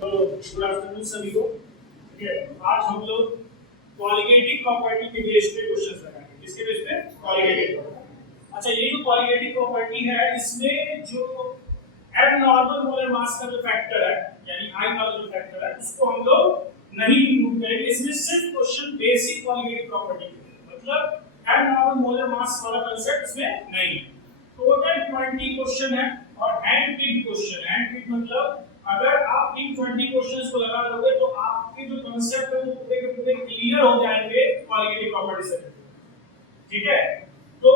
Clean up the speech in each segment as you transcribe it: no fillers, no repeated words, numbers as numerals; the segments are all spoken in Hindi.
तो गुड आफ्टरनून सभी को। ठीक है, आज हम लोग कॉलिगेटिव प्रॉपर्टी के बेस पे क्वेश्चंस लगाएंगे। किसके बेस पे? Colligative property. अच्छा, ये जो कॉलिगेटिव प्रॉपर्टी है, इसमें जो एबनॉर्मल मोलर मास का जो फैक्टर है, यानी आई वाला जो फैक्टर है, उसको हम लोग नहीं इंक्लूड करेंगे। इसमें सिर्फ क्वेश्चन बेसिक कॉलिगेटिव प्रॉपर्टी के, मतलब एबनॉर्मल मोलर मास वाला कांसेप्ट इसमें नहीं। टोटल 20 क्वेश्चन है और hand pick question. Hand pick मतलब अगर आप इन 20 क्वेश्चंस को लगा लोगे तो आपके जो कांसेप्ट है वो पूरे के पूरे क्लियर हो जाएंगे कॉलिगेटिव प्रॉपर्टी से। ठीक है, तो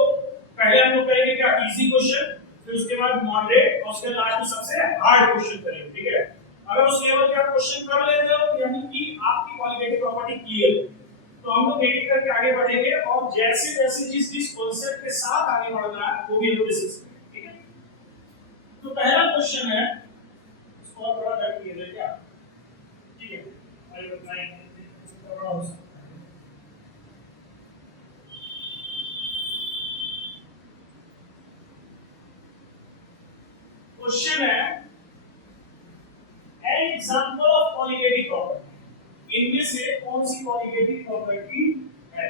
पहले हम लोग करेंगे क्या, इजी क्वेश्चन, फिर उसके बाद मॉडरेट और उसके लास्ट में सबसे हार्ड क्वेश्चन करेंगे। ठीक है, अगर उस लेवल के आप क्वेश्चन कर लेते हो यानी कि आपकी कॉलिगेटिव प्रॉपर्टी क्लियर है, तो हम लोग एक एक करके आगे बढ़ेंगे और जैसे जैसे जिस कॉन्सेप्ट के साथ आगे बढ़ना है वो भी हम लोग डिस्कस करेंगे। ठीक है, तो पहला क्वेश्चन है, इसको और बड़ा कर दिया जाए क्या? ठीक है, आइए बताएंगे इसको बड़ा हो सकता है। क्वेश्चन है, an example of colligative property. इनमें से कौन सी कॉलिगेटिव प्रॉपर्टी है?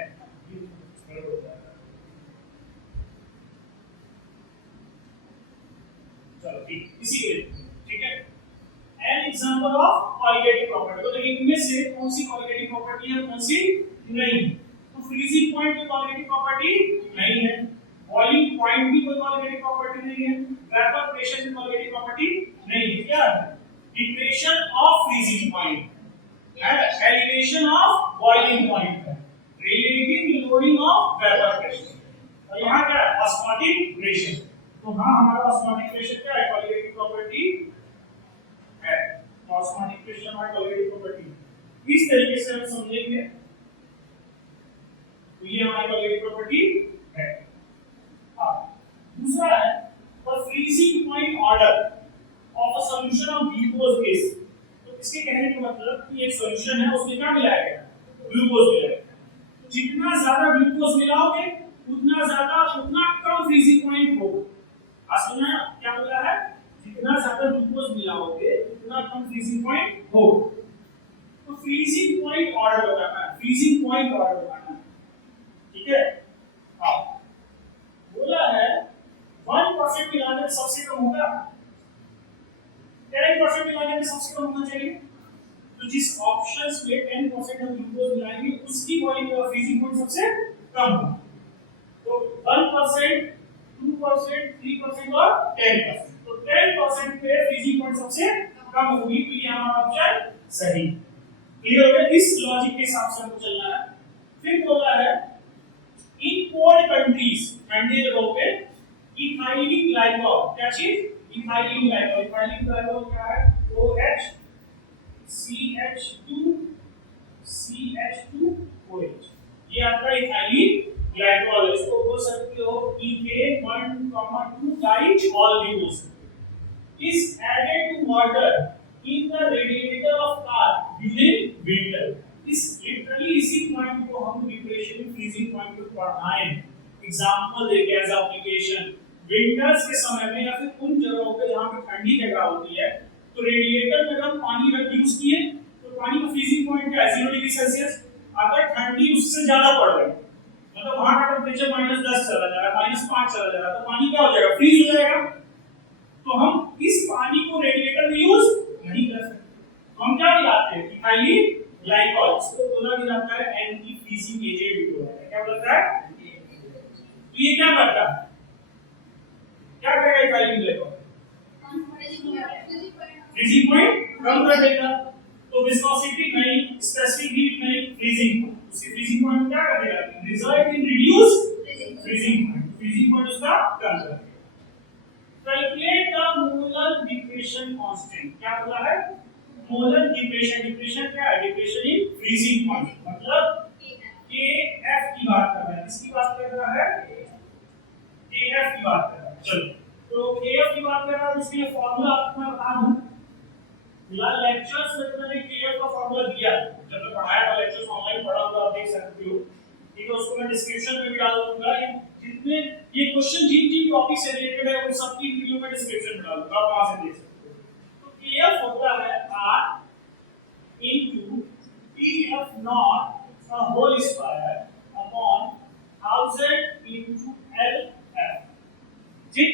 चलो ठीक, इसी के ठीक है, an example of colligative property. तो इनमें से कौन सी कॉलिगेटिव प्रॉपर्टी है, कौन सी नहीं? तो फ्रीजिंग पॉइंट की कॉलिगेटिव प्रॉपर्टी नहीं है, बॉइलिंग पॉइंट की कोई कॉलिगेटिव प्रॉपर्टी नहीं है, वेपर प्रेशर की कॉलिगेटिव प्रॉपर्टी नहीं है। क्या है? Depression of freezing point and elevation of boiling point है, relative loading of vapor pressure, और यहाँ क्या है? osmotic pressure। तो हाँ, हमारा osmotic pressure क्या है? कॉलिगेटिव प्रॉपर्टी है। osmotic pressure हमारी कॉलिगेटिव प्रॉपर्टी इस तरीके से हम समझेंगे, तो ये हमारी कॉलिगेटिव प्रॉपर्टी है। हाँ, दूसरा है the freezing point order of a solution of glucose gas। इसके कहने का मतलब कि एक सॉल्यूशन है, उसमें क्या मिलाया गया? ग्लूकोज मिलाया गया। तो जितना ज्यादा ग्लूकोज मिलाओगे उतना कम फ्रीजिंग पॉइंट होगा। सुना क्या बोला है? जितना ज्यादा ग्लूकोज मिलाओगे उतना कम फ्रीजिंग पॉइंट होगा। तो फ्रीजिंग पॉइंट ऑर्डर बताना है, फ्रीजिंग पॉइंट ऑर्डर बताना है। ठीक है, हाँ, बोला है 1% मिलाने में सबसे कम होगा, 10% मिलाने में सबसे कम होना चाहिए। तो जिस ऑप्शंस में 10% हम ग्लूकोज मिलाएंगे उसकी बॉइलिंग फ्रीजिंग पॉइंट सबसे कम होगा। तो 1%, 2%, 3% और 10%। तो 10% पे फ्रीजिंग पॉइंट सबसे कम होगी, तो ये हमारा ऑप्शन सही। क्लियर हो गया? इस लॉजिक के हिसाब से हमको चलना है। फिर बोला है इन कोल्ड कंट्रीज, ठंडे जगहों पे इथाइलिन ग्लाइकॉल, क्या चीज? Ethylene glycol. इथाइलिन ग्लाइकॉल क्या है? OH CH2OH, ये आपका इथाइलिन ग्लाइकॉल है। इसको बोल सकते हो इथेन 1,2 डाइऑल भी बोल सकते हो। Is added to water in the radiator of car during winter. इस लिटरली इसी पॉइंट को हम डिप्रेशन फ्रीजिंग पॉइंट को पढ़ाएं, एग्जांपल देके एज एप्लीकेशन। विंटर्स के समय में या फिर उन जगहों पे जहां पे ठंडी जगह होती है, तो रेडिएटर में हम पानी रख यूज किए तो पानी का फ्रीजिंग पॉइंट क्या है? 0 डिग्री सेल्सियस। अगर ठंडी उससे ज्यादा पड़ रही, मतलब वहां का टेंपरेचर -10 चला जा रहा है, -5 चला जा रहा है, तो पानी क्या हो जाएगा? फ्रीज हो जाएगा। तो हम इस पानी को रेडिएटर में यूज नहीं कर सकते, तो हम क्या मिलाते हैं? Ethylene glycol. इसको बोला भी जाता है एंटी फ्रीजिंग एजेंट भी बोला जाता है। क्या बोलता है? तो ये क्या करता है? क्या करेगा इथाइलिन ग्लाइकॉल? फ्रीजिंग पॉइंट कम कर देगा। तो विस्कोसिटी नहीं, स्पेसिफिक हीट नहीं, फ्रीजिंग पॉइंट। उसकी फ्रीजिंग पॉइंट क्या कर देगा? Result in reduce freezing point. Freezing point उसका कम कर देगा। Calculate the molar depression constant. क्या बोला है? Molar depression. डिप्रेशन क्या है? डिप्रेशन इन फ्रीजिंग पॉइंट, मतलब KF की बात कर रहा है। किसकी बात कर रहा है? KF की बात कर रहा है। चलो, तो KF की बात कर रहा है, उसके लिए फार्मूला आपको मैं बता दूं। फिलहाल लेक्चर्स में मैंने KF का फार्मूला दिया है, जब मैं पढ़ाया था लेक्चर्स ऑनलाइन पढ़ा हुआ आप देख सकते हो। ठीक है, उसको मैं डिस्क्रिप्शन में भी डाल दूंगा। जितने ये क्वेश्चन जिन टॉपिक से रिलेटेड है उन सबकी वीडियो में डिस्क्रिप्शन में डाल दूंगा, आप वहां से देख सकते हो। तो KF होता है R नॉट का whole square upon 1000 into LF। ठीक,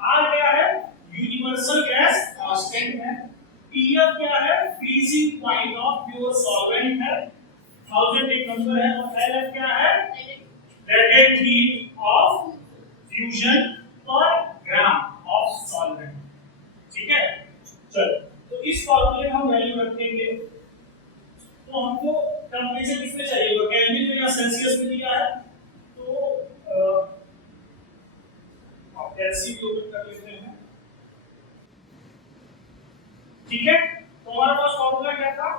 R क्या है? यूनिवर्सल गैस कांस्टेंट है। TF क्या है? Freezing point of pure solvent है, 1000 एक नंबर है। और LF क्या है? लेटेंट हीट ऑफ फ्यूजन पर ग्राम ऑफ सॉल्वेंट। ठीक है, चलो तो इस फॉर्मूले में हम वैल्यू रखेंगे। तो हमको टेंपरेचर किसमें चाहिए होगा? केल्विन में या सेल्सियस में दिया है, तो आप कैलसी भी ओपन कर लेते हैं। ठीक है, तो हमारे पास फॉर्मूला क्या था?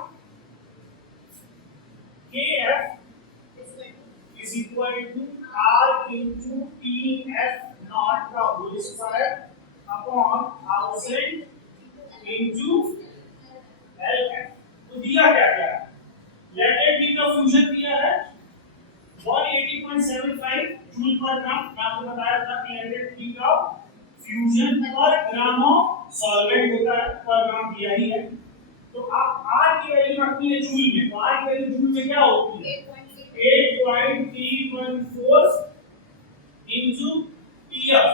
Kf is equal to R into TF naught का whole square upon 1000 into LF। तो दिया क्या क्या है? लेटेंट हीट ऑफ फ्यूजन दिया है 180.75 जूल पर ग्राम। मैं आपको बताया था कि लेटेंट हीट ऑफ फ्यूजन पर ग्राम ऑफ सॉल्वेंट होता है, पर ग्राम दिया ही है। तो आप R की वैल्यू रखनी है जूल में, तो R की वैल्यू जूल में क्या होती है? 8.314 into TF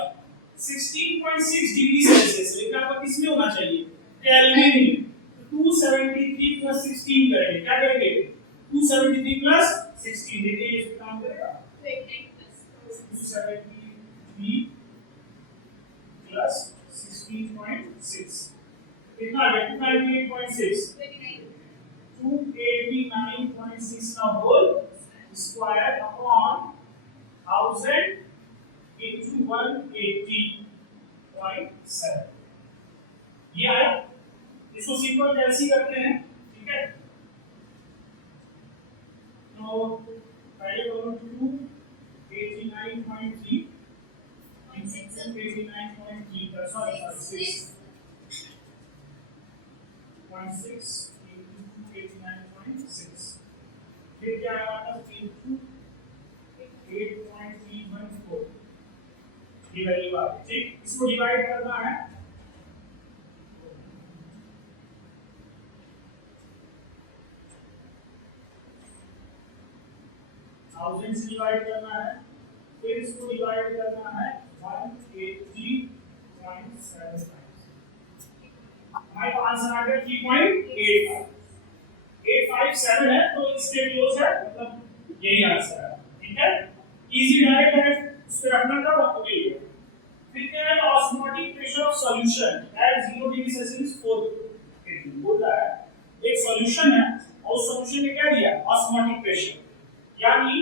16.6 डिग्री सेल्सियस। लेकिन आपका किसमें होना चाहिए? केल्विन में। तो 273 plus 16 करेंगे, क्या करेंगे? 273 plus 16, देखिए ये काम करेगा 273 plus 16.6 कितना आ गया? 298.6 289.6 का होल स्क्वायर अपॉन 1000 into 180.7। ये आया। इसको सिंपल कैलसी करते हैं। ठीक है, तो पहले करो 289.3 289.3 का सॉरी 6.6 into 289.6 ये क्या आएगा? into 8.314 ये वैल्यू आ गई। ठीक, इसको डिवाइड करना है। थाउजेंड से डिवाइड करना है, फिर इसको डिवाइड करना है 180.75। हमारे पास आंसर आ गया 3.85। 857 है तो इसके क्लोज है, मतलब यही आंसर है। ठीक है, इजी डायरेक्ट है, इस पे रखना था आपको मिल गया। फिर क्या है? Osmotic pressure of solution at 0 degree Celsius 4 kelvin बोलता है। एक सॉल्यूशन है और उस सॉल्यूशन में क्या दिया? ऑस्मोटिक प्रेशर, यानी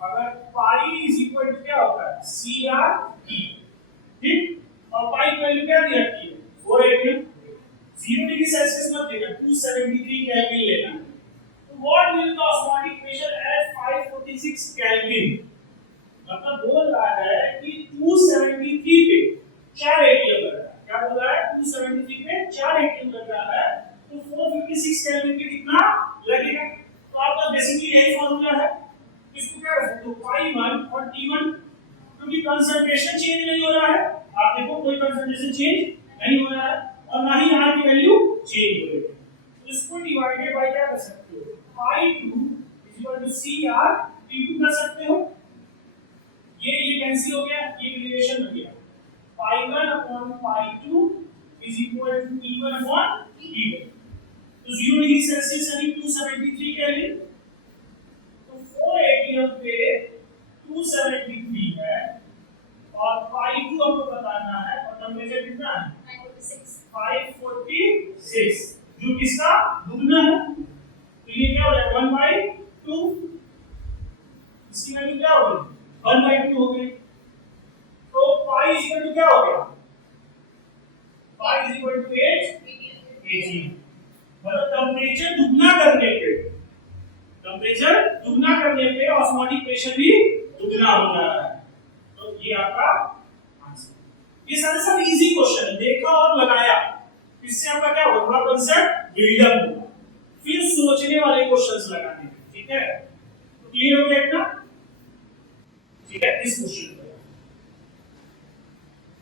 अगर पाई इज इक्वल टू क्या होता है? CRE। ठीक, और पाई की वैल्यू क्या दी रखी है? 4 atm। 0 डिग्री सेल्सियस मत लेना, 273 केल्विन लेना। तो what will the osmotic pressure at 546 kelvin? मतलब बोल रहा है कि 273 पे 4 atm लग रहा है। क्या बोल रहा है? 273 पे 4 atm लग रहा है, तो 456 केल्विन पे कितना लगेगा? तो आपका बेसिकली यही फार्मूला है। इसको क्या कर सकते हो? पाई 1 और T1, क्योंकि कंसंट्रेशन चेंज नहीं हो रहा है। आप देखो कोई कंसंट्रेशन चेंज नहीं हो रहा है और ना ही R की वैल्यू चेंज हो रही है। तो इसको डिवाइडेड बाय क्या कर सकते हो? पाई 2 CR T2 कर सकते हो। ये कैंसिल हो गया, ये रिलेशन बन गया। Pi 1 upon pi 2 is equal to T1 upon T2। तो 0 डिग्री सेल्सियस यानी 273 केल्विन, तो 4 atm पे 273 है और पाई 2 हमको बताना है और टेंपरेचर कितना है? 546, जो किसका दुगना है। तो ये क्या हो जाएगा? 1/2। इसकी वैल्यू क्या हो गई? 1/2 हो गई। तो पाई इज इक्वल टू क्या हो गया? Pi is equal to 8 atm। मतलब टेंपरेचर दुगना करने पे ऑस्मोटिक प्रेशर भी दुगना हो जा रहा है। तो ये आपका आंसर। ये सारे सब इजी क्वेश्चन है, देखा और लगाया, इससे आपका क्या होगा? थोड़ा कांसेप्ट बिल्डअप होगा, फिर सोचने वाले क्वेश्चंस लगाने। ठीक है, तो क्लियर हो गया इतना? ठीक है, इस क्वेश्चन पर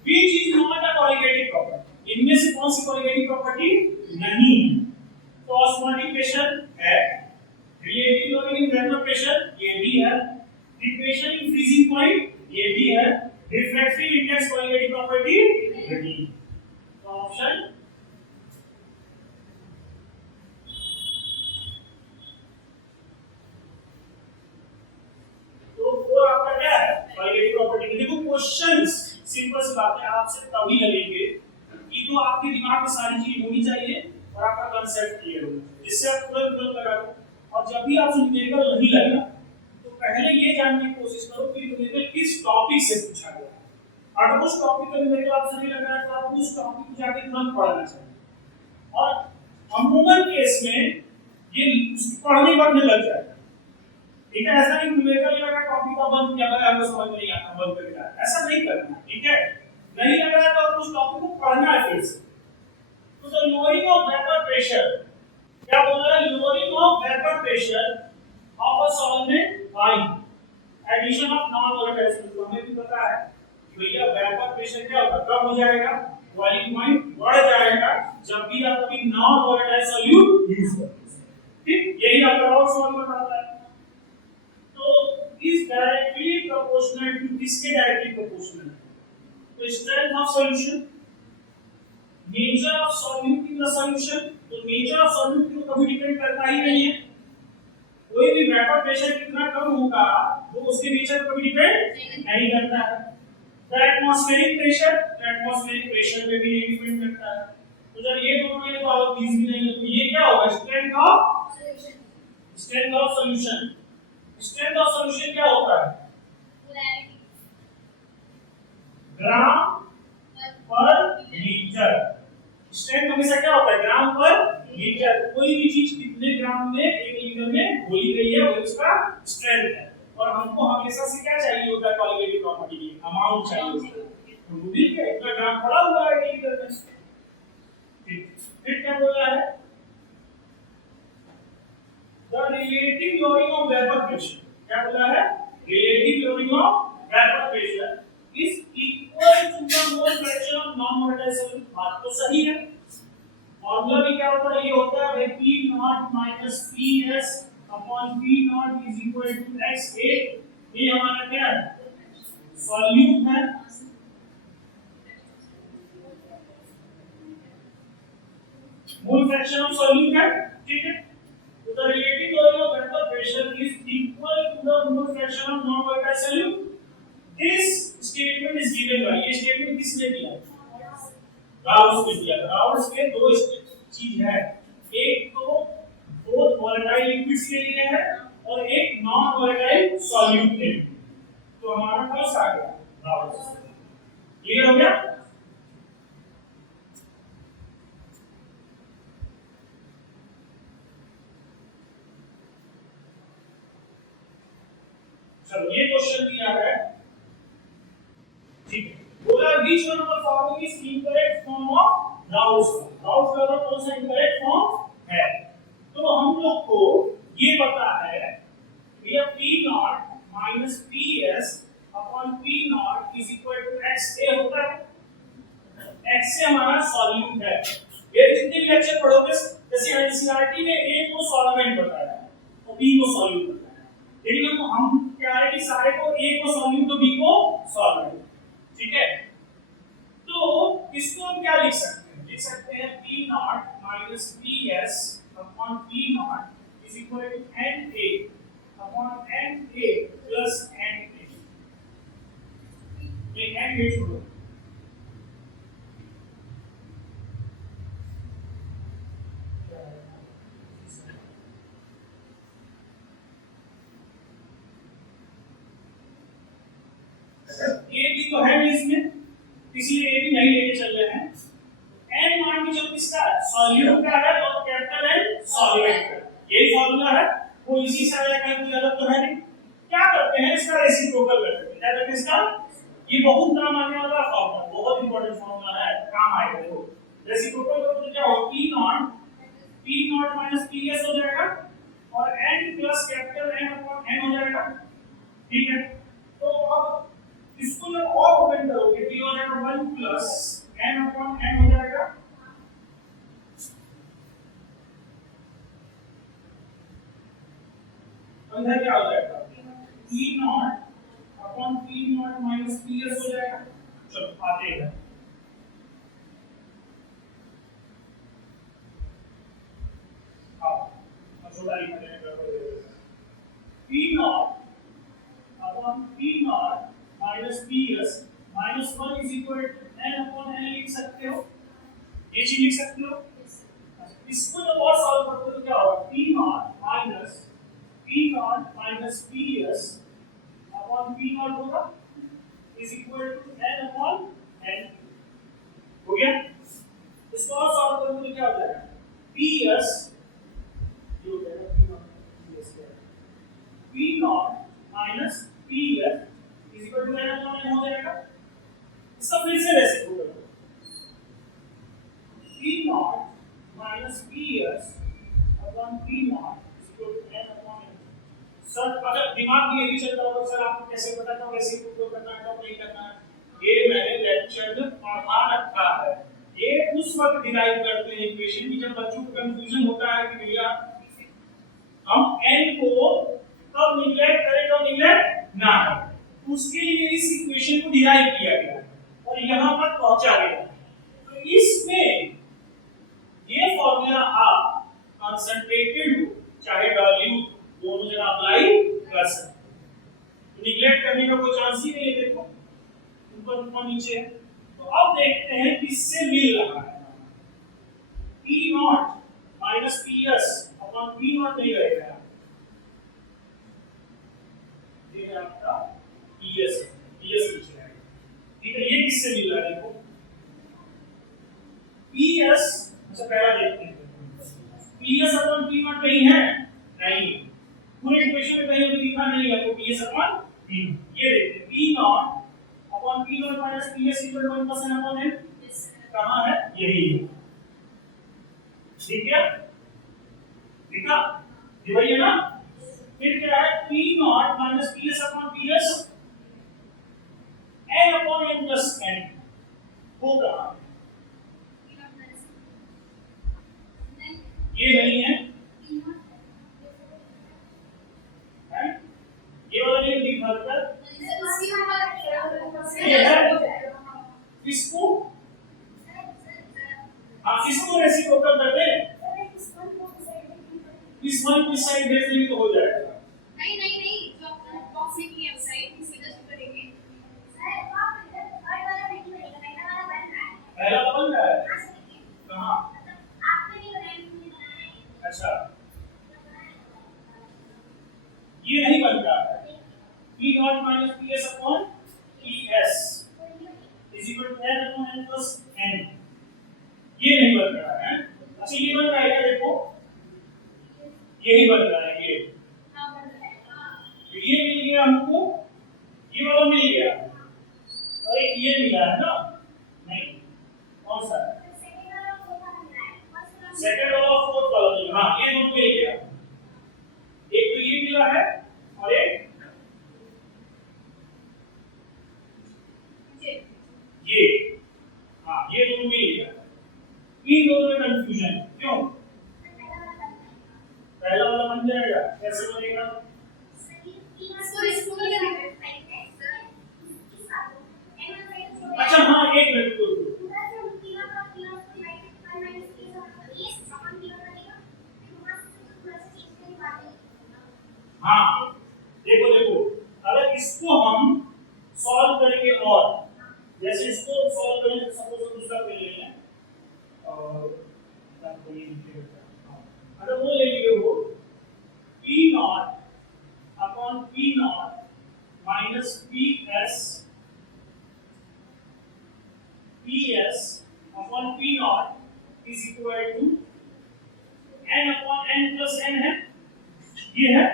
which is not a colligative property, इनमें से कौन सी कोलिगेटिव प्रॉपर्टी नहीं है? तो ऑप्शन तो वो आपका क्या है क्वालिटेटिव प्रॉपर्टी। देखो क्वेश्चंस सिंपल सी बात है, आपसे तभी लगेंगे कि तो आपके दिमाग में सारी चीज होनी चाहिए और आपका कांसेप्ट क्लियर हो, जिससे आप तुरंत लगा दो। और जब भी आपसे न्यूमेरिकल नहीं लगा तो पहले ये जानने की कोशिश करो कि न्यूमेरिकल किस टॉपिक से पूछा गया है। अगर उस टॉपिक का न्यूमेरिकल आपसे नहीं लग रहा है तो आप उस टॉपिक को जाके तुरंत पढ़ना चाहिए। और अमूमन केस में ये पढ़ने पढ़ने लग जाएगा, ठीक है। ऐसा नहीं न्यूमेरिकल लगा टॉपिक का बंद किया गया आपको समझ नहीं आता बंद कर दिया, ऐसा नहीं करना, ठीक है। नहीं लग रहा है तो उस टॉपिक को पढ़ना है फिर से। तो the lowering of vapour pressure, क्या बोल रहा है, lowering of vapour pressure of a solvent by addition of non volatile solute. हमें भी पता है कि भैया वेपर प्रेशर क्या होगा, कम हो जाएगा, बॉइलिंग पॉइंट बढ़ जाएगा जब भी आप कोई नॉन वोलेटाइल सॉल्यूट यूज करते हैं, ठीक। यही आपका राउट सॉल्व बताता है। तो इज डायरेक्टली प्रोपोर्शनल टू किसके डायरेक्टली प्रोपोर्शनल, तो strength of solution, nature of solute in the solution. तो नेचर ऑफ सॉल्यूट को कभी डिपेंड करता ही नहीं है, कोई भी वेपर प्रेशर कितना कम होगा वो उसके नेचर पर कभी डिपेंड नहीं करता है। द एटमॉस्फेरिक प्रेशर पे भी डिपेंड करता है। तो जब ये दोनों में तो आप इजी नहीं है, तो ये क्या होगा, strength of solution. Strength of solution, strength of solution क्या होता है, ग्राम पर लीटर। स्ट्रेंथ हमेशा क्या होता है, ग्राम पर लीटर। कोई भी चीज कितने ग्राम में एक लीटर में घोली गई है वो उसका स्ट्रेंथ है। और हमको हमेशा से क्या चाहिए होता है क्वालिटेटिव प्रॉपर्टी के लिए, अमाउंट चाहिए होता है। तो ठीक है, इतना ग्राम पड़ा हुआ है एक लीटर में, ठीक। फिर क्या बोला है, the relative lowering of vapour pressure, क्या बोला है, relative lowering of vapour pressure is equal to the mole fraction of non volatile solute. बात तो सही है, फॉर्मूला भी क्या होता है, ये होता है भाई P naught minus PS upon P naught is equal to XA। ये हमारा क्या है, सॉल्यूट है, मोल फ्रैक्शन ऑफ सॉल्यूट है, ठीक है। तो the relative lowering of vapour pressure is equal to the mole fraction of non volatile solute. This statement is given by, ये स्टेटमेंट किसने दिया, राउल्स ने दिया। राउल्स के दो चीज है, एक तो बोथ वोलेटाइल लिक्विड्स के लिए है और एक नॉन वोलेटाइल सॉल्यूट के लिए। तो हमारा कौन सा आ गया, राउल्स। क्लियर हो गया। चलो ये क्वेश्चन दिया है, ठीक है। बोला which one of the following is incorrect form of Raoult's law। Raoult's law का कौन सा incorrect form है, तो हम लोग को ये पता है भैया P naught minus PS upon P naught is equal to XA होता है। XA हमारा सॉल्यूट है। ये जितने भी लेक्चर पढ़ोगे, जैसे एनसीईआरटी ने A को सॉल्वेंट बताया और B को सॉल्यूट बताया, लेकिन हम क्या है कि सारे को A को सॉल्यूट तो B को सॉल्वेंट, ठीक है। तो इसको हम क्या लिख सकते हैं, लिख सकते हैं P naught minus PS upon P naught is equal to NA upon NA plus NA। ये NA छोड़ो, ये भी तो है इसमें, इसलिए ये भी नहीं लेके चल रहे हैं। n मान के चलो किसका है, सॉल्यूट का है, और कैपिटल N सॉल्वेंट का, यही फार्मूला है। वो इसी से आया, कोई गलत तो है नहीं। क्या करते हैं, इसका रेसिप्रोकल करते हैं। क्या करते हैं इसका, ये बहुत काम आने वाला फार्मूला, बहुत इंपॉर्टेंट फार्मूला है, काम आएगा। देखो रेसिप्रोकल करो तो क्या होगा, P नॉट माइनस PS हो जाएगा और N plus capital N upon N हो जाएगा, ठीक है। तो अब इसको जब और ओपन करोगे तो ये हो जाएगा 1 प्लस n अपॉन n हो जाएगा, तो इधर क्या हो जाएगा, P naught upon P naught minus PS हो जाएगा। चलो आते हैं, छोटा लिखा जाएगा P naught upon P naught minus P S minus 1 is equal to N upon N लिख सकते हो, ये चीज लिख सकते हो। इसको जब और सॉल्व करते हो तो क्या होगा, P naught minus P S upon P naught होगा is equal to N upon N. हो गया। इसको और सॉल्व करोगे तो क्या हो जाएगा, पी एस ये हो जाएगा P naught minus P S is equal to N upon N हो जाएगा। इसका फिर से रेसिप्रो करो, P naught minus P S upon P naught is equal to N upon N. Sir अगर दिमाग में ये भी चलता होगा सर आपको कैसे पता था रेसिप्रो करना है कब नहीं करना है, ये मैंने लेक्चर में पढ़ा रखा है। ये उस वक्त डिराइव करते हैं इक्वेशन की जब बच्चों को कंफ्यूजन होता है कि भैया हम n को कब निग्लेक्ट करें कब निग्लेक्ट ना करें, उसके लिए इस इक्वेशन को डिराइव किया गया और यहां पर पहुंचा गया। तो इसमें ये फॉर्मूला आप कंसंट्रेटेड हो चाहे डाइल्यूट दोनों जगह अप्लाई कर सकते हो, निग्लेक्ट करने का कोई चांस ही नहीं है। देखो ऊपर ऊपर नीचे है। तो अब देखते हैं किससे मिल रहा है, P naught minus P S upon P not नहीं रहेगा, ये आपका PS नीचे रहेगा। ठीक है, ये किससे मिल रहा है देखो PS। अच्छा पहला देखते हैं PS अपॉन P नॉट कहीं है नहीं, पूरे इक्वेशन में कहीं भी लिखा नहीं है, तो PS अपॉन P। ये देखते हैं P naught upon P naught minus PS equal to 1% upon n कहां है, यही है। ठीक है, लिखा ये वही है ना। फिर क्या है P naught minus PS upon PS n upon n plus n होगा, ये नहीं है, ये वाला नहीं लिखा था, ये है इसको आप इसको रेसिप्रोकल कर दे, इस वन की साइड भेज देंगे तो हो जाएगा। नहीं जो बॉक्स में की साइड सीधा करेंगे पहला बन रहा है कहां, आपने नहीं बनाया। अच्छा ये नहीं बन रहा है, P naught minus PS upon PS is equal to n upon n plus n, ये नहीं बन रहा है। अच्छा ये बन रहा है क्या, देखो यही बन रहा है, ये तो ये मिल गया हमको, ये वाला मिल गया और एक ये मिला है ना, नहीं कौन सा सेकंड वाला और फोर्थ वाला मिला, हाँ ये दोनों मिल गया, एक तो ये मिला है और एक ये, हाँ ये दोनों मिल गया। इन दोनों में कंफ्यूजन क्यों, पहला वाला बन जाएगा, कैसे बनेगा, अच्छा हाँ एक मिनट को हाँ देखो अगर इसको हम सॉल्व करेंगे और जैसे इसको सॉल्व करेंगे सपोज दूसरा ले लेंगे और अगर वो ले लिए हो P naught upon P naught minus PS upon P naught is equal to n upon n plus n है, ये है।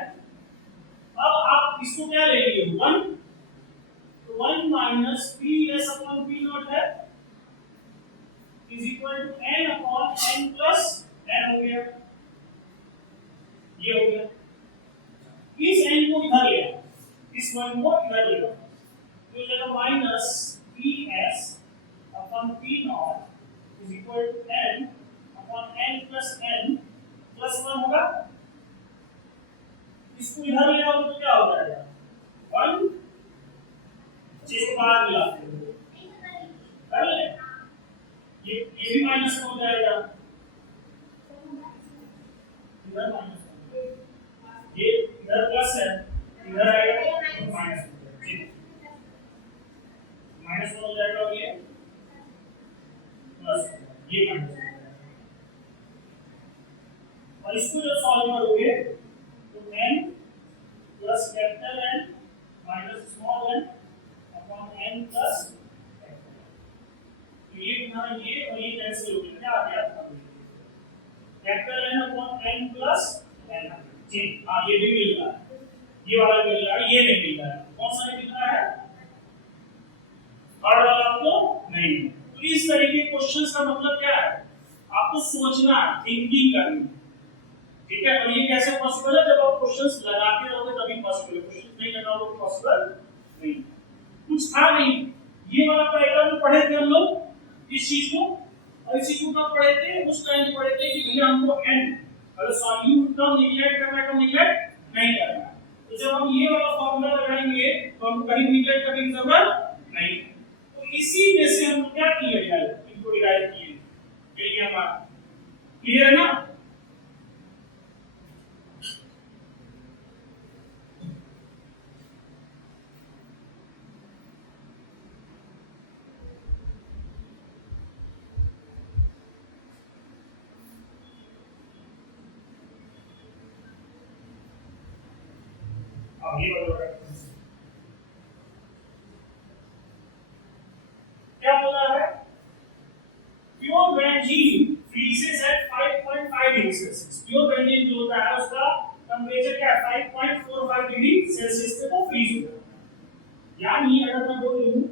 अब आप इसको क्या ले लिए 1, तो 1 minus PS upon P naught है is equal to n upon n plus n हो गया, ये हो गया। इस n को इधर ले आओ, इस 1 को इधर ले आओ, तो जगह minus PS upon P naught is equal to n upon n plus 1 होगा। इसको इधर ले आओ तो क्या हो जाएगा 1, जिसके बाद मिलाते हैं कर ले, ये भी माइनस हो जाएगा, इधर माइनस इधर प्लस है, इधर आएगा तो माइनस हो जाएगा, ठीक है, माइनस हो जाएगा और ये प्लस, ये माइनस हो जाएगा। और इसको जब सॉल्व करोगे तो n plus capital N minus small n upon n plus, तो ये तुम्हारा ये और ये कैंसिल हो गया, क्या आ गया आपका capital N upon n plus n, ठीक, हाँ ये भी मिल रहा है, ये वाला मिल रहा है, ये नहीं मिल रहा है, कौन सा नहीं मिल रहा है, थर्ड वाला आपको नहीं। तो इस तरह के क्वेश्चंस का मतलब क्या है, आपको सोचना, थिंकिंग करनी, ठीक है। और ये कैसे पॉसिबल है, जब आप क्वेश्चंस लगाते रहोगे तभी पॉसिबल है, क्वेश्चंस नहीं लगाओगे तो पॉसिबल नहीं। कुछ था नहीं, ये वाला पैटर्न पढ़े थे हम लोग इस चीज को, और इस चीज को कब पढ़े थे, उस टाइम पढ़े थे कि भैया हमको n अगर सॉल्यूट कम निगलेक्ट करना है, कम निगलेक्ट नहीं करना है। तो जब हम ये वाला फार्मूला लगाएंगे तो हम कहीं निगलेक्ट करने की जरूरत नहीं। तो इसी में से हम क्या किए जाए, इनको डिराइव किए, ये हमारा क्लियर है ना। ये क्या बोला है, pure benzene freezes at 5.5 degree Celsius. Pure benzene जो होता है उसका टेंपरेचर क्या है, 5.45 डिग्री सेल्सियस पे वो फ्रीज होता है। यानी अगर मैं बोल दूं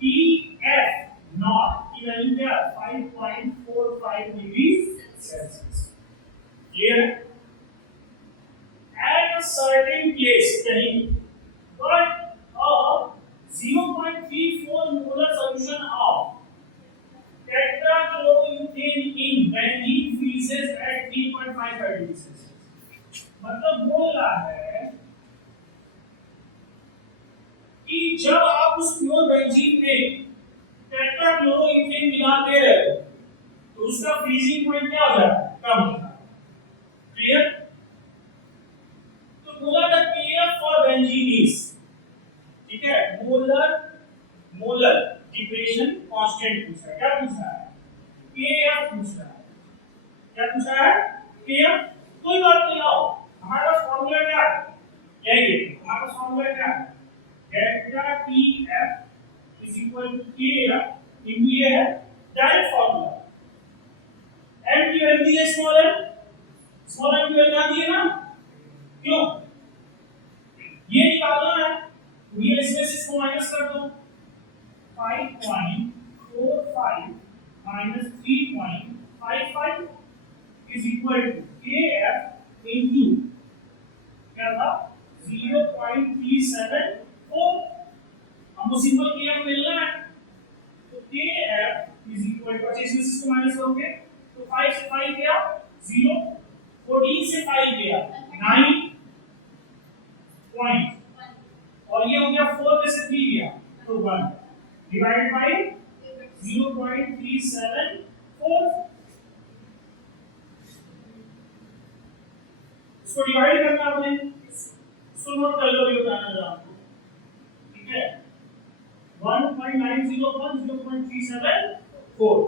PF नॉट की वैल्यू क्या है, 5.45 डिग्री सेल्सियस, क्लियर है। At a certain place कहीं, but a 0.34 molar solution of tetrachloroethane in benzene freezes at 3.55 degrees Celsius। मतलब बोल रहा है कि जब आप उस प्योर बेंजीन में टेट्राक्लोरोइथेन मिलाते रहे तो उसका फ्रीजिंग पॉइंट क्या हो जाता है, कम होता है, क्लियर। बोला था Kf फॉर बेंजीन इज, ठीक है, मोलर डिप्रेशन कांस्टेंट पूछा है, क्या पूछा है, Kf पूछा है, क्या पूछा है, Kf। कोई बात नहीं, आओ हमारा पास फार्मूला क्या है, यही है हमारा पास फार्मूला क्या है, delta Tf is equal to Kf, ये है डायरेक्ट फार्मूला, m की वैल्यू है स्मॉल m, स्मॉल m की वैल्यू आ गई ना, क्यों, ये निकालना है, तो ये इसमें से इसको माइनस कर दो, 5.45 minus 3.55 is equal to Kf into क्या था 0.374, हमको सिंपल Kf मिलना है, तो Kf इज इक्वल टू, अच्छा इसमें से इसको माइनस करोगे तो 5 से 5 गया 0, 14 से 5 गया 9 पॉइंट, और ये हो गया 4 में से 3 गया तो 1 डिवाइडेड बाय 0.374, इसको डिवाइड करना आपने, इसको नोट कर लो, ये बताना जरा आपको, ठीक है, 1.901 0.374,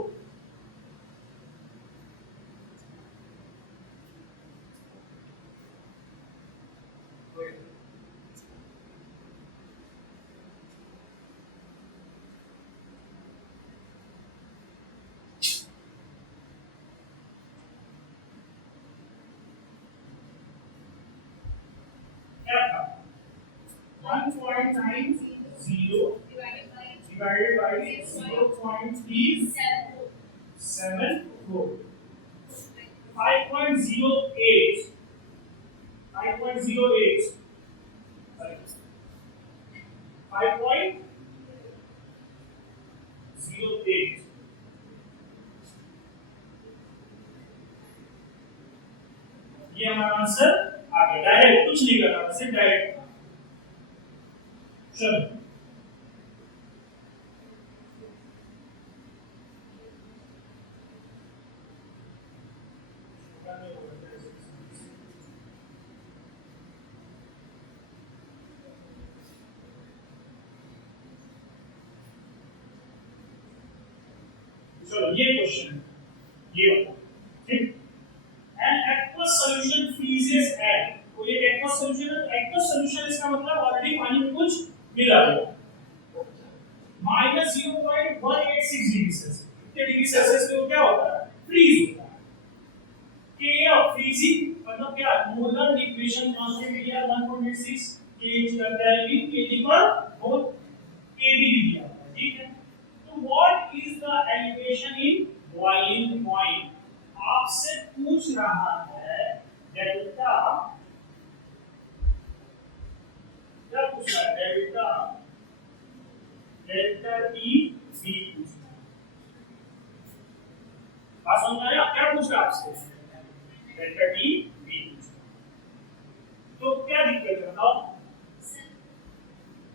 divided by 0.374, 5.08, 5.08, 5.08, ये हमारा आंसर आ गया, डायरेक्ट कुछ नहीं करना, सिर्फ डायरेक्ट। चलो चलो ये क्वेश्चन है, ये वाला, ठीक। An aqueous solution freezes at, तो ये एक्वस सॉल्यूशन है, एक्वस सॉल्यूशन इसका मतलब ऑलरेडी पानी में कुछ मिला है, -0.186 डिग्री सेल्सियस। कितने डिग्री सेल्सियस पे वो क्या होता है, फ्रीज होता है। K of freezing मतलब क्या, molar equation transfer media 1.86 Kelvin kg पर मोल, kb दिया हुआ है, ठीक है। तो what is the elevation in boiling point, आपसे पूछ रहा है डेल्टा, क्या पूछ रहा है, डेल्टा टी वी पूछना है। बात समझ में आया, क्या पूछ रहा है आपसे, डेल्टा टी वी। तो क्या दिक्कत है बताओ।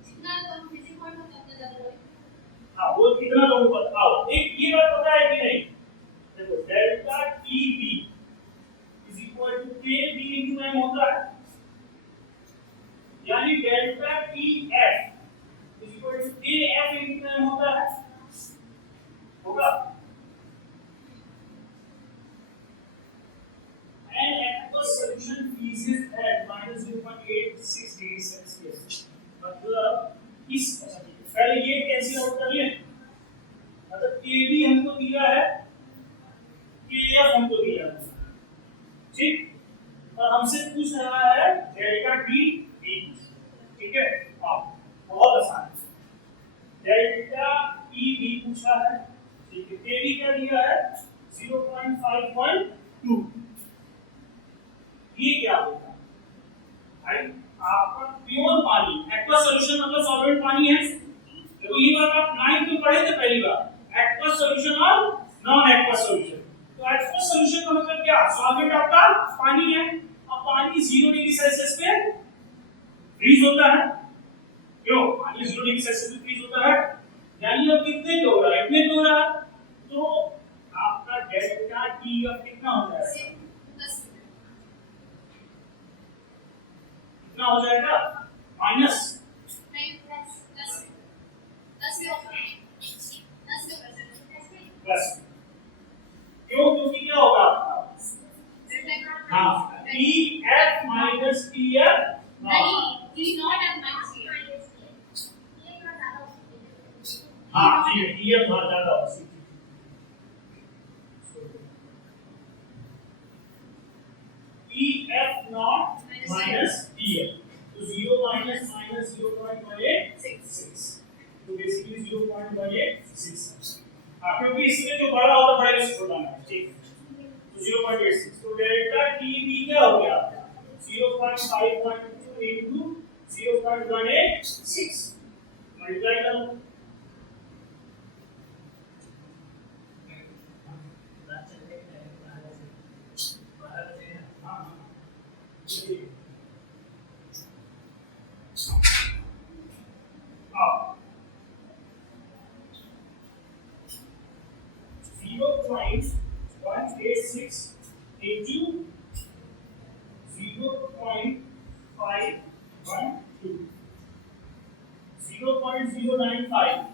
जितना कम फिजिक्स पढ़ो उतना ज्यादा होगा। हाँ वो कितना लोगों को बताओ, एक ये बात पता है कि नहीं, देखो delta T V is equal to K B into M होता है, यानी delta T F is equal to K F into M होता है, होगा। An aqueous solution freezes at -0.86 degree Celsius, मतलब इस, पहले ये कैंसिल आउट कर लें, मतलब Kb हमको दिया है, Kf हमको दिया है, ठीक, और हमसे पूछ रहा है डेल्टा टी वी, ठीक है। हाँ बहुत आसान है, डेल्टा टी वी पूछा है, ठीक है। Kb क्या दिया है 0.512, ये क्या होगा भाई, आपका प्योर पानी, एक्वस सॉल्यूशन मतलब सॉल्वेंट पानी है। देखो ये बात आप 9th में पढ़े थे पहली बार, एक्वस सॉल्यूशन और नॉन एक्वस सॉल्यूशन। तो एक्वस सॉल्यूशन का मतलब क्या, सॉल्वेंट आपका पानी है, अब पानी 0 डिग्री सेल्सियस पे फ्रीज होता है, क्यों, पानी 0 डिग्री सेल्सियस पे फ्रीज होता है, यानी अब कितने पे हो रहा है, इतने पे हो रहा है, तो आपका डेल्टा टी अब कितना हो जाएगा, कितना हो जाएगा, माइनस नहीं प्लस, क्यों, क्योंकि क्या होगा आपका, हाँ T F minus T F, नहीं T naught F minus T, हाँ ठीक है, टी एफ बहुत ज्यादा हो, T F not minus T F, तो 0 माइनस माइनस 0.186, तो बेसिकली 0.186, हाँ क्योंकि इसमें जो बड़ा होता है बड़ा से छोटा है, ठीक है, तो 0.86, तो डेल्टा टी वी क्या हो गया 0.512 into 0.186 मल्टीप्लाई करो, हाँ 0.186 into 0.512, 0.095,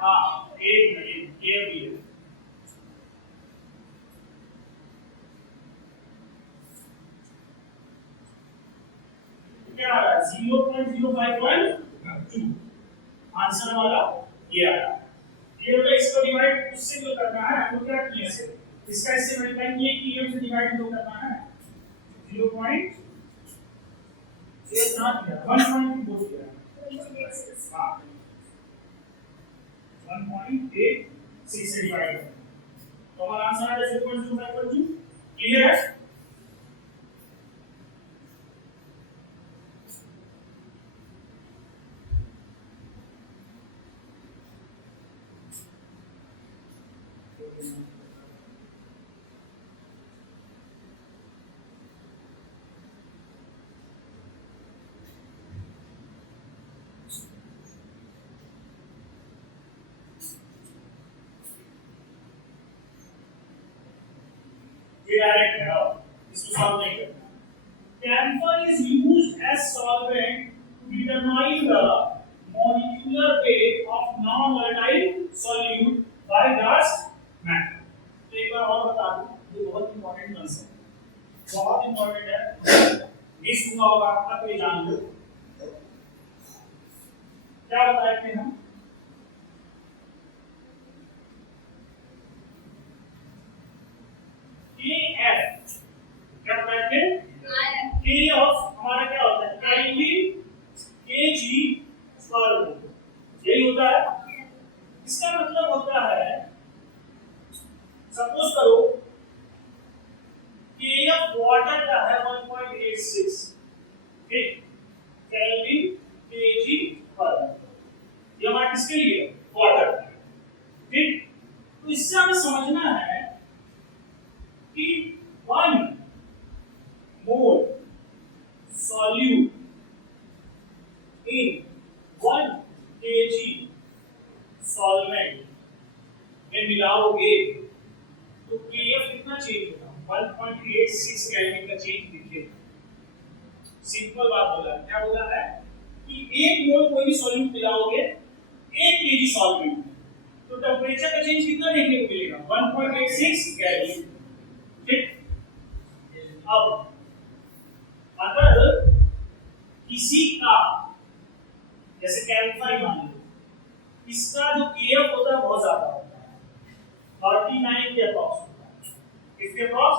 हाँ एक मिनट, ये भी है, क्या आ रहा है 0.0512, आंसर वाला ये आ रहा है। ये होगा, इसको डिवाइड उससे जो करना है हमको क्या किया से, इसका इससे मल्टीप्लाई किए कि ये से डिवाइड जो करना है 0. ये ना किया 1.2 बोल दिया, हां 1.86 से डिवाइड, तो हमारा आंसर आ जाएगा 0.2512, क्लियर है। डायरेक्ट है, इसको सॉल्व नहीं करना। Camphor is used as solvent to determine the molecular weight of non-volatile solute by Darst method। तो एक बार और बता दूं, ये बहुत इंपॉर्टेंट कंसेप्ट, बहुत इंपॉर्टेंट है, मिस हुआ होगा आपका तो ये जान लो। क्या बताए थे हम? KF क्या बताए थे? K ऑफ हमारा क्या होता है? केल्विन kg पर मोल, यही होता है। इसका मतलब होता है, सपोज करो KF वाटर का है 1.86, ठीक, केल्विन kg पर मोल, ये हमारा किसके लिए? वाटर, ठीक। तो इससे हमें समझना है कि 1 मोल solute in 1 kg solvent में मिलाओगे तो KF कितना चेंज होगा? 1.86 केल्विन का चेंज दिखेगा। सिंपल बात बोला, क्या बोला है कि 1 मोल कोई भी सॉल्यूट मिलाओगे 1 kg सॉल्वेंट में, तो टेंपरेचर का चेंज कितना देखने को मिलेगा? 1.86 केल्विन, ठीक। अब अगर किसी का जैसे कैल्फाई मान लो, इसका जो KF होता है बहुत ज्यादा होता है, 39 के अप्रॉक्स होता है, किसके अप्रॉक्स?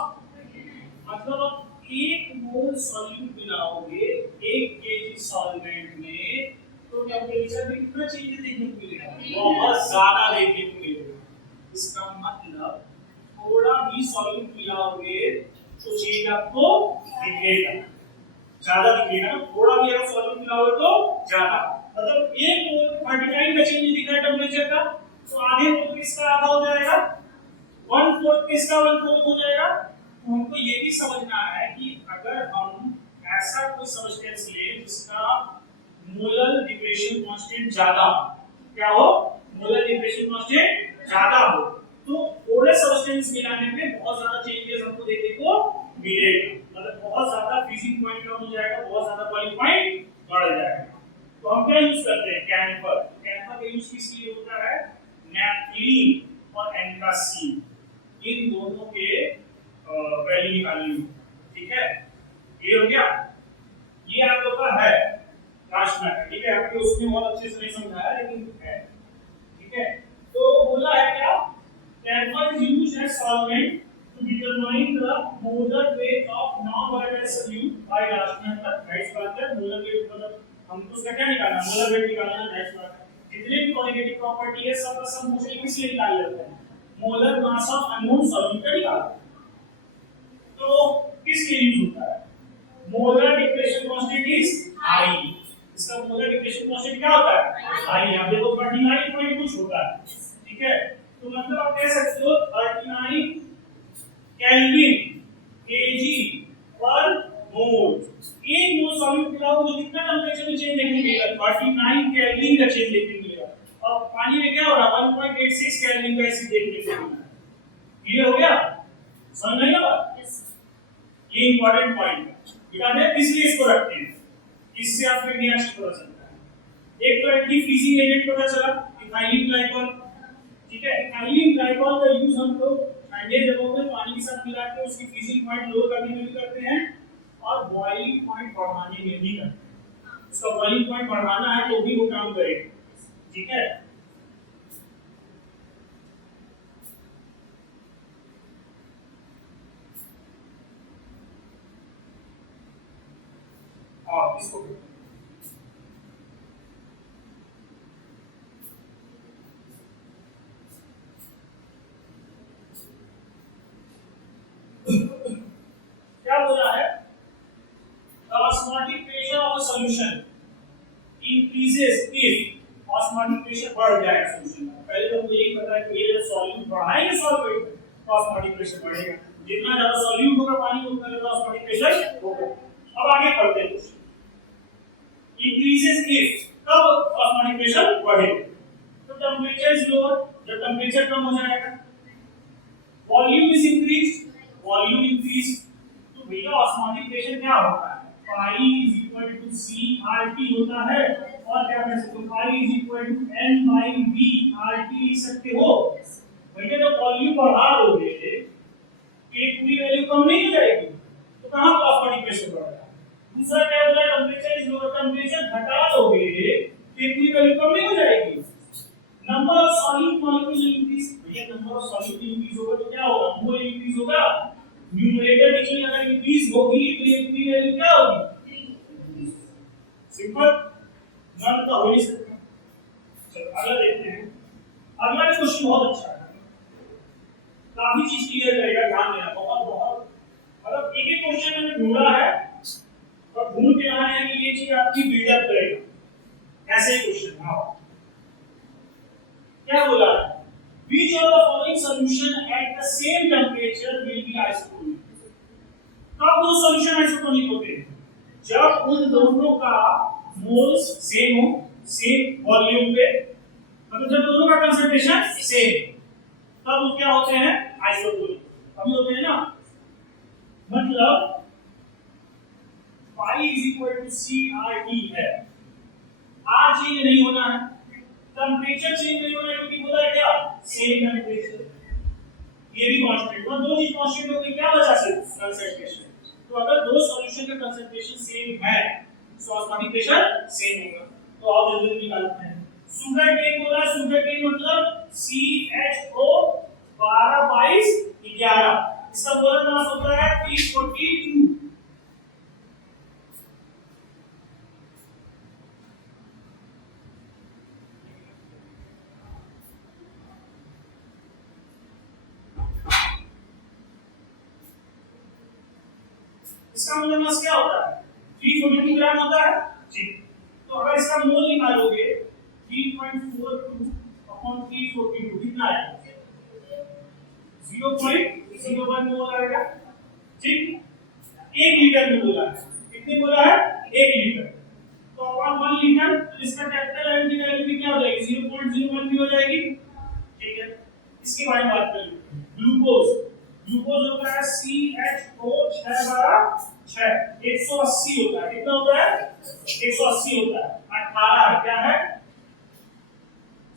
मतलब आप 1 मोल सॉल्यूट मिलाओगे 1 kg सॉल्वेंट में तो टेंपरेचर में कितना चेंज देखने को मिलेगा? बहुत ज्यादा देखने को मिलेगा। इसका मतलब थोड़ा भी सॉल्यूट मिलाओगे तो चेंज आपको दिखेगा, ज्यादा दिखेगा। थोड़ा भी अगर सॉल्यूट मिलाओगे तो ज्यादा, मतलब 1 मोल 39 का चेंज दिख रहा है टेंपरेचर का, तो आधे मोल किसका आधा हो जाएगा? 1/4 किसका 1/4 हो जाएगा। तो हमको ये भी समझना है कि अगर हम ऐसा कोई सब्सटेंस ले जिसका मोलर डिप्रेशन कांस्टेंट ज्यादा, क्या हो? मोलर डिप्रेशन कांस्टेंट ज्यादा हो, तो थोड़े सब्सटेंस मिलाने में बहुत ज्यादा चेंजेस हमको देखने को मिलेगा, मतलब बहुत ज्यादा फ्रीजिंग पॉइंट कम हो जाएगा, बहुत ज्यादा बॉइलिंग पॉइंट बढ़ जाएगा। तो हम क्या यूज करते हैं? कैम्फर। कैम्फर का यूज किस लिए होता है? नेफ्थलीन और एंथ्रासीन, इन दोनों के वैल्यू निकालनी, ठीक है। ये हो गया, ये आप लोग का है लास्ट में, ठीक है। आपके उसमें बहुत अच्छे से नहीं समझाया लेकिन है, ठीक है। तो बोला है क्या? Camphor is used as solvent to determine the molar weight of non-volatile solute by Larson method। Right बात है, मोलर वेट मतलब हमको उसका क्या निकालना है? मोलर वेट निकालना है, राइट बात है। जितने भी क्वालिटेटिव प्रॉपर्टी है सब का सब मुझे किस लिए निकाल लेते हैं? Molar mass of unknown solute का निकालना है। तो किस लिए यूज होता है? Molar depression constant is high, इसका मोलर डिप्रेशन कांस्टेंट क्या होता है? हाई। आप देखो 39 पॉइंट कुछ होता है, ठीक है। तो मतलब आप कह सकते हो 39 केल्विन kg पर मोल। 1 मोल सॉल्यूट मिलाओ तो कितना टेंपरेचर में चेंज देखने को मिलेगा? 39 केल्विन का चेंज देखने को मिलेगा। और पानी में क्या हो रहा है? 1.86 केल्विन का एसिड देखने को मिल रहा है। क्लियर हो गया? समझ में आया? ये इंपॉर्टेंट पॉइंट है, बेटा मैं इसलिए इसको रखते हैं, इससे आपको इंडिया से पता चलता है। एक तो एंटी फ्रीजिंग एजेंट पता चला, इथाइलिन ग्लाइकॉल, ठीक है। इथाइलिन ग्लाइकॉल का यूज हम लोग ठंडे जगहों में पानी के साथ मिला के उसकी फ्रीजिंग पॉइंट लो करने में भी करते हैं और बॉइलिंग पॉइंट बढ़ाने में भी करते हैं। उसका बॉइलिंग पॉइंट बढ़ाना है तो भी वो काम करेगा, ठीक है। और इसको क्या बोला है? The osmotic pressure of a solution increases if osmotic pressure बढ़ जाए solution का। पहले तो हमको यही पता है कि ये सॉल्यूट बढ़ाएंगे सॉल्वेंट में तो osmotic pressure बढ़ेगा, जितना ज्यादा सॉल्यूट होगा पानी में उतना ज्यादा osmotic pressure होगा। अब आगे पढ़ते हैं। Increases if, कब osmotic pressure बढ़ेगा? तो temperature is lower, जब temperature कम हो जाएगा। Volume is increased, volume increased, तो भैया ऑस्मोटिक प्रेशर क्या होता है? Pi is equal to C R T होता है और क्या कर सकते हो I is equal to N by V RT लिख सकते हो। भैया जब वॉल्यूम बढ़ा दोगे कि पूरी वैल्यू कम नहीं हो जाएगी तो कहां प्लाज्मेटिक प्रेशर बढ़ेगा। दूसरा क्या होगा टेंपरेचर इज लोअर टेंपरेचर घटा दोगे कि पूरी वैल्यू कम नहीं हो जाएगी। Number of solute molecule increase भैया नंबर ऑफ सॉल्यूट इंक्रीज होगा तो क्या होगा मोल इंक्रीज होगा। न्यूमरेटर डिक्रीज अगर इंक्रीज होगी तो ये पूरी वैल्यू क्या होगी सिंपल नल तो हो नहीं सकता। चलो अगला देखते हैं। अगला भी क्वेश्चन बहुत अच्छा है काफी चीज क्लियर करेगा ध्यान देना बहुत बहुत मतलब एक एक क्वेश्चन मैंने ढूंढा है और ढूंढ के आए हैं कि ये चीज आपकी बिल्डअप करेगा ऐसे ही क्वेश्चन आओ क्या बोला है which of the following solution at the same temperature will be isotonic। कब दो सॉल्यूशन आइसोटोनिक होते हैं जब उन दोनों का मोल्स सेम हो सेम वॉल्यूम पे मतलब जब दोनों का कंसंट्रेशन सेम तब वो क्या होते हैं आइसोटोनिक। अभी होते हैं ना मतलब phi is equal to CRT है R चेंज नहीं होना है टेंपरेचर चेंज नहीं होना है क्योंकि बोला है क्या सेम टेंपरेचर ये भी कांस्टेंट और दो चीज कांस्टेंट होगी क्या वजह से कंसंट्रेशन। तो अगर दो सॉल्यूशन का कंसंट्रेशन सेम है तो ऑस्मोटिक प्रेशर सेम होगा। तो आप जल्दी निकालते हैं सुगर केन बोला सुगर केन मतलब CHO 12 22 11 इसका बोलन मास होता है 342। इसका मोल मास क्या होता है 342 ग्राम होता है जी। तो अगर इसका मोल निकालोगे 3.42 अपॉन 342 कितना आएगा 0.01 मोल आएगा ठीक। 1 लीटर में बोला है कितने बोला है 1 लीटर तो अपॉन 1 लीटर तो इसका कैपिटल एम की वैल्यू भी क्या हो जाएगी 0.01 भी हो जाएगी ठीक है। इसके बारे में बात करें ग्लूकोज ग्लूकोज होता है CHO 6 180 होता है कितना होता है 180 होता है 18 क्या है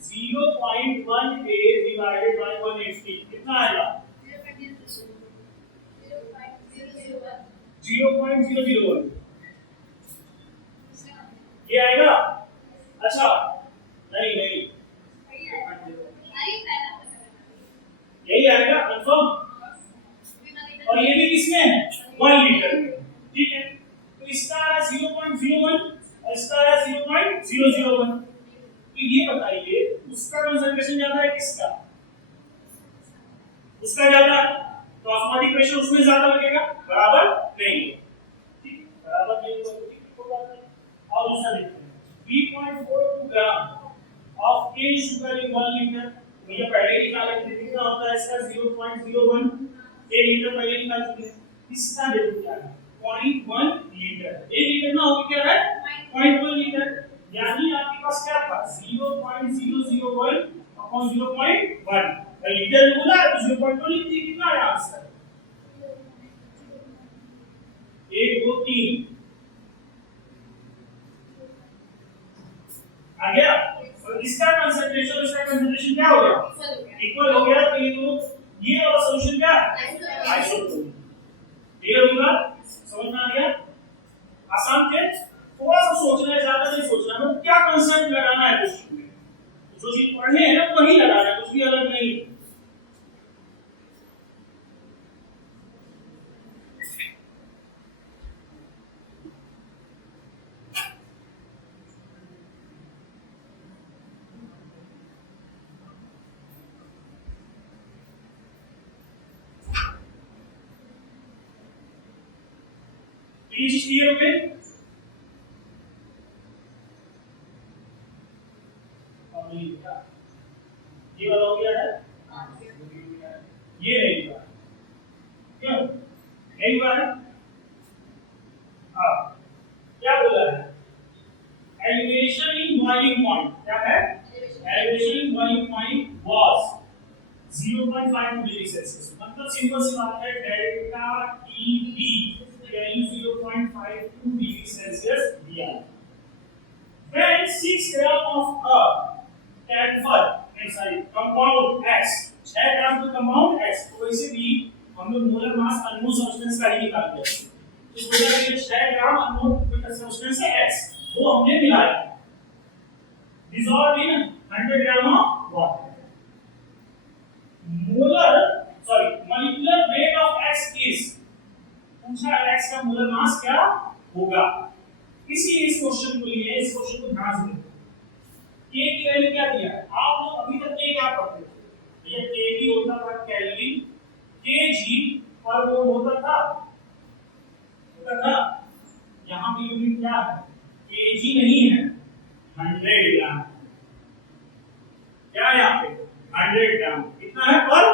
0.1 डिवाइडेड बाय 180 कितना आएगा 0.001 ये आएगा। अच्छा नहीं नहीं यही आएगा कंफर्म और ये भी किसमें है 1 लीटर में ठीक है। तो इसका है 0.01 और इसका है 0.001। तो ये बताइए उसका कंसंट्रेशन ज्यादा है किसका उसका ज्यादा है तो ऑस्मोटिक प्रेशर उसमें ज्यादा लगेगा बराबर नहीं ठीक बराबर नहीं होगा और दूसरा देखते हैं 3.42 gram of cane sugar in 1 litre भैया पहले ही निकाला कितना होता है इसका 0.01 1 लीटर पहले निकाल चुके हैं। इसका देखो क्या है 0.1 लीटर 1 लीटर ना होगी क्या है 0.1 लीटर यानी आपके पास क्या था 0.001 अपॉन 0.1 लीटर में बोला तो 0.2 लिख दिए कितना आया आंसर 1 2 3 आ गया। और इसका कंसंट्रेशन क्या हो गया इक्वल हो गया तो ये वाला सॉल्यूशन क्या है आइसोटोनिक। क्लियर होगा समझ में आ गया आसान थे थोड़ा सा सोचना है ज्यादा नहीं सोचना है क्या कांसेप्ट लगाना है क्वेश्चन में जो चीज पढ़ने है ना वही लगाना है कुछ भी अलग नहीं। ये चीज क्लियर हो गई ये वाला हो गया है ये नहीं हुआ क्यों नहीं हुआ है हाँ क्या बोला है एलिवेशन इन बॉइलिंग पॉइंट क्या है elevation in boiling point was 0.5 degree Celsius मतलब सिंपल सी बात है delta TB value 0.52 degree Celsius दिया है। 6 gram of a camphor compound X, 6 gram का कंपाउंड X, तो वैसे भी हम लोग मोलर मास अननोन सब्सटेंस का ही निकालते हैं। इस वजह से 6 ग्राम अननोन सब्सटेंस है X, वो हमने मिलाया, dissolved in 100 gram of water. molecular weight of X is, पूछा X का मोलर मास क्या होगा। इसलिए इस क्वेश्चन को लिए, इस क्वेश्चन को ध्यान से देखो। K की वैल्यू क्या दिया है? आप लोग अभी तक K क्या पढ़ते थे? ये Kg होता था केल्विन, Kg पर वो होता था यहाँ पे यूनिट क्या है? Kg नहीं है, 100 ग्राम। क्या है यहाँ पे? 100 ग्राम। कितना है पर?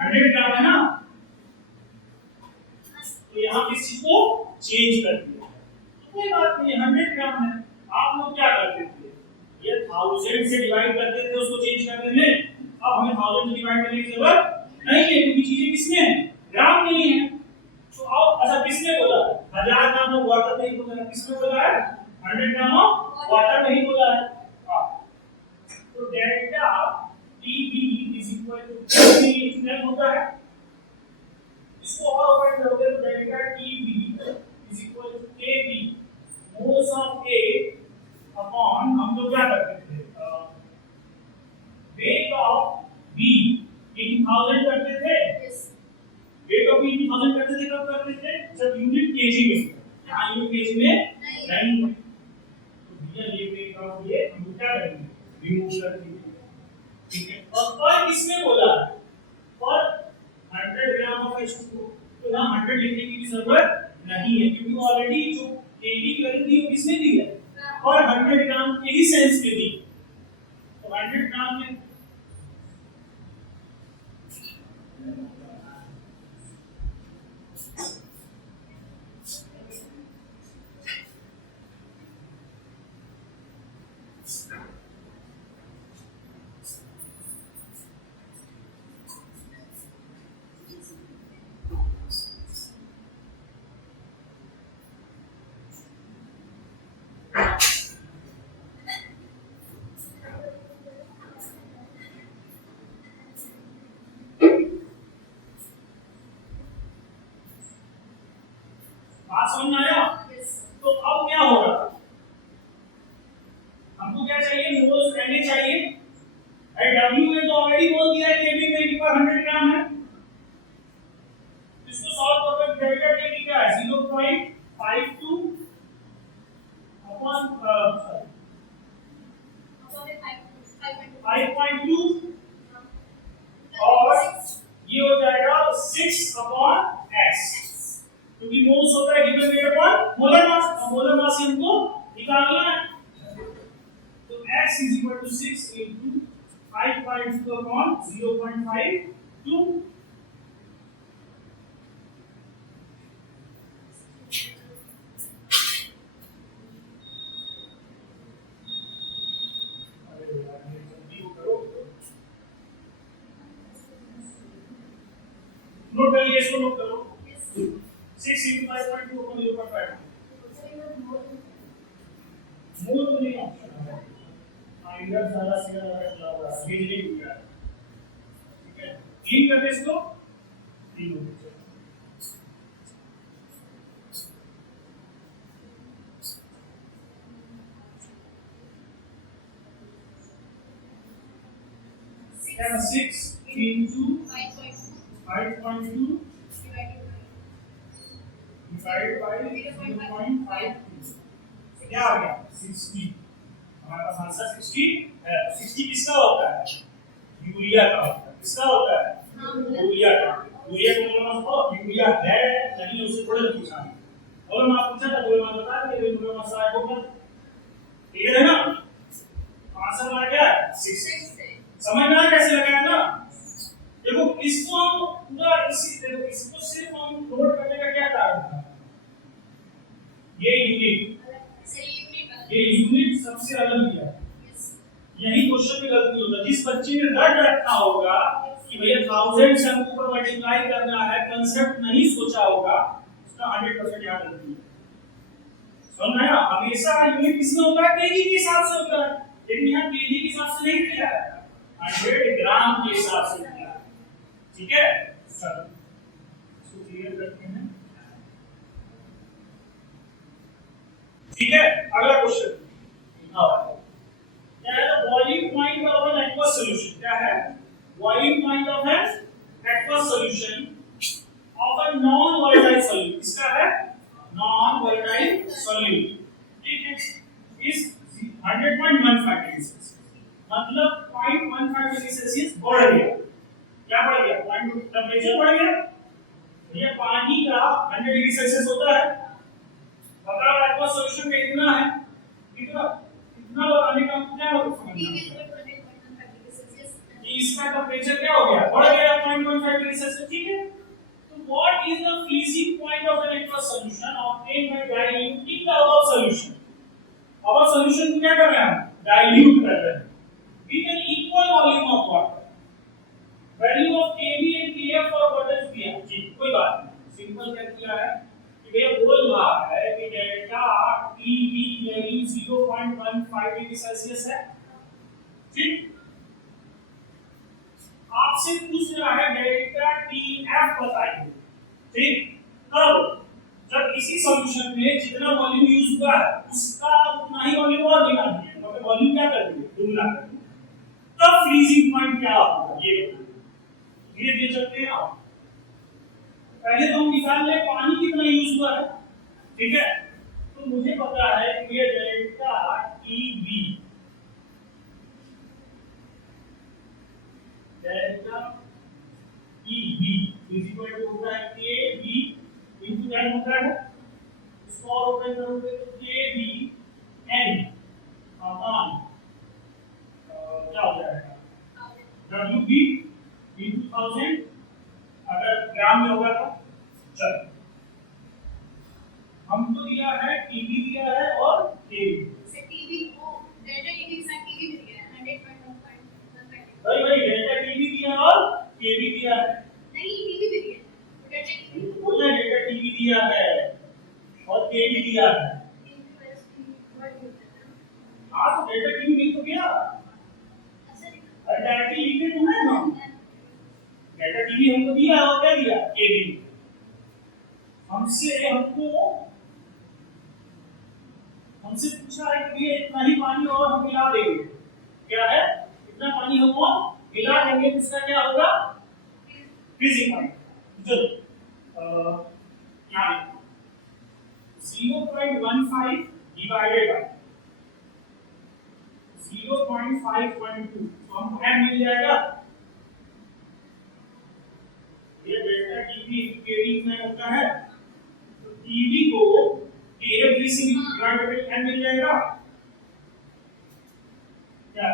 100 ग्राम है ना, तो यहाँ पे इस चीज को चेंज कर दिया, तो कोई बात नहीं, 100 ग्राम है। आप लोग क्या करते थे? ये 1000 से डिवाइड करते थे उसको चेंज करने में। अब हमें 1000 से डिवाइड करने की जरूरत नहीं है, क्योंकि चीजें किसमें है? ग्राम में ही है। तो अब अच्छा किसने बोला? 1000 ग्राम ऑफ वाटर नहीं बोला है, किसने बोला है? 100 ग्राम ऑफ वाटर नहीं बोला है। तो delta TB is equal to TB इतना होता है। इसको और ओपन करोगे तो delta TB is equal to KB moles of A upon, हम लोग क्या करते थे? वेट ऑफ B इन 1000 करते थे। वेट ऑफ B इन 1000 करते थे, कब करते थे? जब यूनिट kg में, यहाँ यूनिट kg में नहीं है, तो भैया ये वेट ऑफ ये हम क्या करेंगे? रिमूव कर देंगे, ठीक है। और पर किसने बोला है? पर 100 ग्राम ऑफ H2O, तो यहाँ 100 लिखने की भी जरूरत नहीं है, क्योंकि ऑलरेडी जो kg की वैल्यू दी वो किसने दी है? और 100 ग्राम के ही सेंस में दी, तो 100 ग्राम में बात समझ में आया? तो अब क्या होगा? हमको क्या चाहिए? मोल्स रहने चाहिए। W में तो ऑलरेडी बोल दिया है Kb में पर 100 ग्राम है। इसको सॉल्व करके डेल्टा Kb क्या है? 0.52 अपॉन 5.2 और ये हो जाएगा 6 अपॉन x, क्योंकि मोल्स होता है given weight upon molar mass, molar mass हमको निकालना है। तो x is equal to 6 into 5.2 upon 0.52, note कर लिए, इसको नोट करो। 6 into 5.2 upon 0.5, मोल तो नहीं ऑप्शन है, इधर ज्यादा से ज्यादा लगा हुआ है, ये नहीं हुआ है, ठीक है। तीन करने इसको 3 हो गया। क्या 6 into 5.2 divided by 0.52, क्या आ गया? 60। हमारे पास आंसर 60 है। 60 किसका होता है? यूरिया का होता है। किसका होता है? यूरिया का। यूरिया का मतलब हो यूरिया है नहीं, उससे थोड़ा पूछा है, और मैं पूछा था कोई बात बता दे, कोई मतलब मसला है को क्लियर है ना? आंसर हमारा क्या है? 6। समझ में आ कैसे लगाया ना? देखो इसको हम पूरा देखो इसको सिर्फ हम नोट करने का क्या कारण था? ये यूनिट सबसे अलग दिया है। यही क्वेश्चन में गलती होता है। जिस बच्चे ने रट रखा होगा कि भैया 1000 से हमको ऊपर मल्टीप्लाई करना है, कांसेप्ट नहीं सोचा होगा, उसका 100% याद रखिए। समझ में आया? हमेशा यूनिट किसमें होता है? केजी के हिसाब से होता है, लेकिन यहाँ केजी के हिसाब से नहीं दिया है, 100 ग्राम के हिसाब से दिया है। ठीक है, चलो इसको क्लियर करते हैं। ठीक है, अगला क्वेश्चन क्या है? Boiling point of N aqueous solution. क्या है? Boiling point of N aqueous solution of a non volatile solute. इसका है नॉन वोलेटाइल सॉल्यूट। ठीक है, इस 100.15 डिग्री सेल्सियस, मतलब 0.15 डिग्री सेल्सियस बढ़ गया। क्या बढ़ गया? टेंपरेचर बढ़ गया। ये पानी का 100 डिग्री सेल्सियस होता है, बताओ एक्वस सॉल्यूशन में कितना है? कितना? इतना बताने का क्या हो समझना कि इसका टेंपरेचर क्या हो गया? बढ़ गया 0.15 डिग्री सेल्सियस। ठीक है, तो what is the freezing point of N aqueous solution obtained by diluting the above solution. Above solution को क्या कर रहे हैं हम? डाइल्यूट कर रहे हैं with an equal volume of water. Value of Kb and Kf for water is दिया। जी, कोई बात नहीं, सिंपल क्या किया है कि भैया बोल रहा है कि delta Tb value 0.15 degree Celsius है। ठीक, आपसे पूछ रहा है डेल्टा Tf बताइए। ठीक, तब जब इसी सॉल्यूशन में जितना वॉल्यूम यूज हुआ है उसका उतना ही वॉल्यूम और देना है, मतलब वॉल्यूम क्या कर दिए? दुगना कर दिए। तब फ्रीजिंग पॉइंट क्या होगा ये धीरे धीरे चलते हैं। आप पहले तो हम निकाल ले पानी कितना यूज हुआ है। ठीक है, तो मुझे पता है कि ये delta Tb delta Tb is equal to होता है Kb इनटू n होता है, इसको और ओपन करोगे तो Kb n अपॉन क्या हो जाएगा? Wb इनटू 1000, अगर ग्राम में होगा तो। चलो, हमको दिया है Tb दिया है और Kb। से टीवी को डेल्टा टीवी के साथ टीवी भी दिया है 100.15। भाई डेल्टा Tb दिया और Kb दिया है। नहीं, टीवी भी दिया है डेल्टा टीवी बोला डेल्टा Tb दिया है और Kb दिया है। हाँ, तो डेल्टा Tb नहीं तो क्या? अरे डायरेक्टली लिखे तो है ना, डेल्टा Tb हमको दिया और क्या दिया? Kb। हमसे पूछा है कि ये इतना ही पानी और हम मिला देंगे। क्या है? इतना पानी हम और मिला देंगे तो इसका क्या होगा? Freezing point. चलो यहाँ 0.15 डिवाइडेड बाय 0.512, तो हमको m मिल जाएगा। ये डेल्टा Tb Kb में होता है, तो Tb को Kf से डिवाइड करके n मिल जाएगा। क्या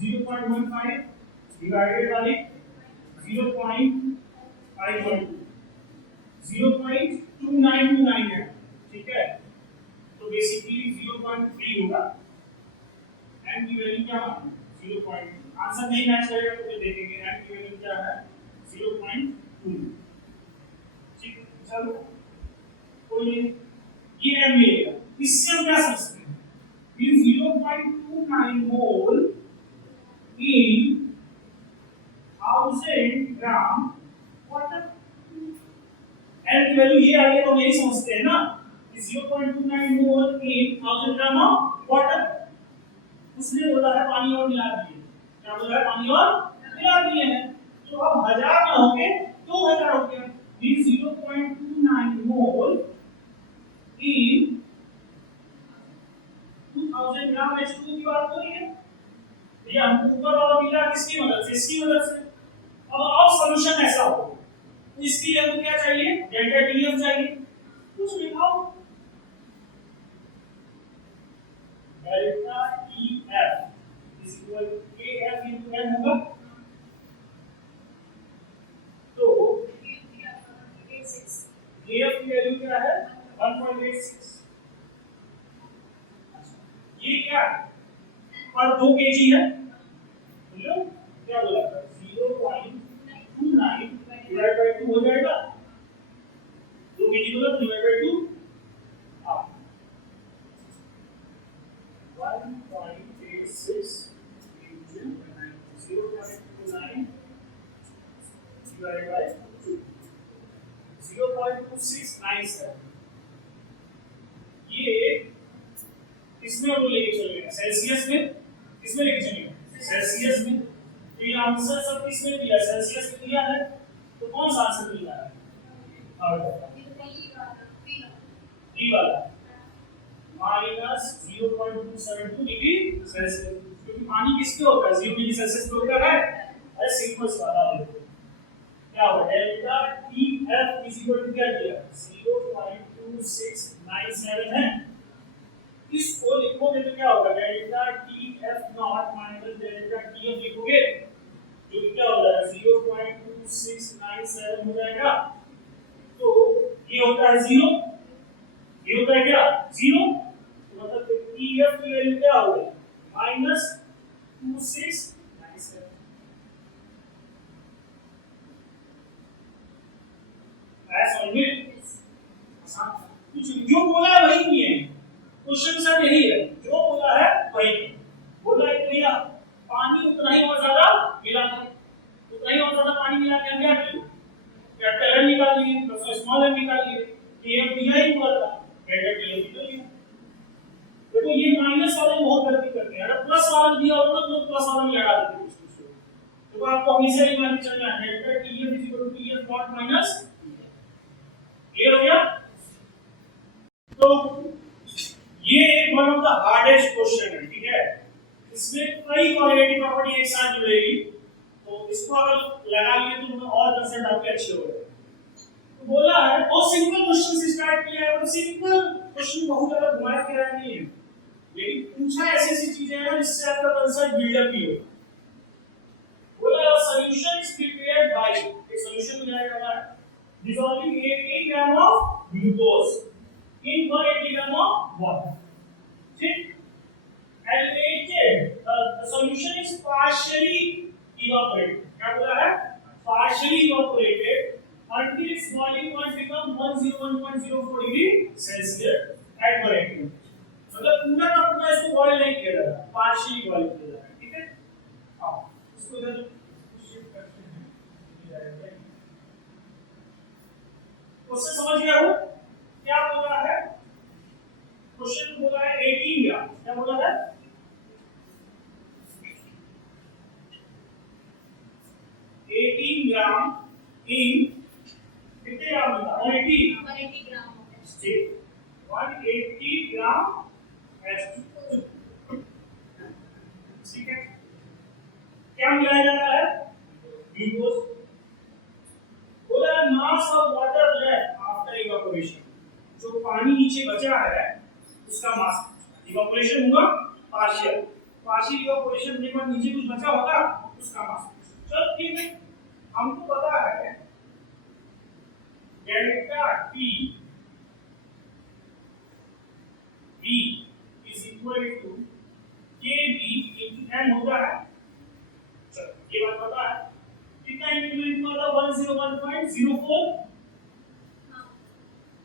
0.15 डिवाइडेड बाय 0.512, 0.2929 है। ठीक है, तो बेसिकली 0.3 होगा। n की वैल्यू क्या है? 0. आंसर नहीं मैच करेगा तो फिर देखेंगे n की वैल्यू क्या है? 0.2। ठीक, चलो कोई नहीं, ये m मिलेगा। इससे हम क्या समझते हैं कि 0.29 मोल इन 1000 ग्राम वाटर। n की वैल्यू ये आ गई तो हम यही समझते हैं ना कि 0.29 मोल इन 1000 ग्राम ऑफ वाटर। उसने बोला है पानी और मिला दिए। क्या बोला है? पानी और मिला दिए हैं। तो अब 1000 ना होके 2000 हो गया। मींस 0.29 मोल इन 2000 ग्राम H2 की बात हो रही है। ये हमको ऊपर वाला मिला किसकी मदद से? इसकी मदद से। अब सॉल्यूशन ऐसा हो तो इसके लिए हमको क्या चाहिए? डेल्टा Tf चाहिए। कुछ लिखाओ, delta Tf is equal to Kf into n होगा। तो Kf की वैल्यू क्या है? 1.86। ये क्या है? पर 2 kg है। बोलो क्या बोला? 0.29 डिवाइड बाय 2 हो जाएगा। 2 kg बोला डिवाइड बाय 2। हां, में वो लेके चलेगा, सेल्सियस में, किसमें लेके चलेगा, सेल्सियस में। तो ये आंसर सब किसमें दिया, सेल्सियस में दिया है, तो कौन सा आंसर मिल रहा है, बी वाला माइनस 0.272 डिग्री सेल्सियस, क्योंकि पानी किसके होता है, 0 डिग्री सेल्सियस पे होता है। अरे सिंपल सा वाला क्या होगा, delta T F is equal to क्या दिया, 0.2697 है। इसको लिखोगे तो क्या होगा, delta T F not minus delta T F लिखोगे जो क्या हो जाएगा 0.2697 हो जाएगा। तो ये होता है 0, ये होता है क्या 0, तो मतलब टी एफ की वैल्यू क्या होगी माइनस 2697। ऐसा समझ में कुछ जो बोला है वही नहीं है, क्वेश्चन सब यही है, जो बोला है वही बोला है। भैया पानी उतना ही और ज्यादा मिला दो, उतना ही और ज्यादा पानी मिला के क्या किया, कैपिटल एन निकाल लिए, प्लस स्मॉल एन निकाल लिए, टीएफ दिया ही हुआ था, डेल्टा टीएफ निकल गया। देखो ये माइनस वाले बहुत गलती करते हैं, अगर प्लस वाला दिया होगा तो प्लस वाला में लगा देते हैं। तो आपको हमेशा ही मान के चलना है delta TF is equal to TF not minus, clear हो गया। तो ये one of the hardest question है, ठीक है, इसमें कई क्वालिटेटिव प्रॉपर्टी एक साथ जुड़ेगी, तो इसको अगर लगा लिए तो और परसेंट आपके अच्छे हो जाएंगे। तो बोला है बहुत सिंपल क्वेश्चन से स्टार्ट किया है, और सिंपल क्वेश्चन बहुत ज्यादा घुमा फिरा नहीं है, लेकिन पूछा ऐसी ऐसी चीजें हैं जिससे आपका कंसेप्ट बिल्डअप ही हो। बोला सॉल्यूशन इज प्रिपेयर्ड बाय, एक सॉल्यूशन हो जाएगा dissolving 80 gram of glucose in 180 gram of water. ठीक, elevated the solution is partially evaporated, क्या बोला है, partially evaporated until its boiling point become 101.04 degree Celsius at 180. मतलब पूरा का पूरा इसको बॉयल नहीं किया जा रहा, partially बॉयल किया जा रहा है, ठीक है। हाँ इसको इधर शिफ्ट करते हैं, क्वेश्चन समझ गया हो क्या बोल रहा है, क्वेश्चन बोला है 18 ग्राम, क्या बोला है 18 ग्राम इन कितने ग्राम होता है 180 ग्राम, ठीक 180 ग्राम H2, ठीक है। क्या मिलाया जा रहा है, ग्लूकोज। बोला mass of water left after evaporation, जो पानी नीचे बचा है उसका मास, इवेपोरेशन हुआ पार्शियल, पार्शियल इवेपोरेशन के बाद नीचे कुछ बचा होगा उसका मास। चलो ठीक है, हमको पता है delta T B is equal to KB into N होता है। चलो ये बात पता है, कितना इंक्रीमेंट हुआ था 101.04,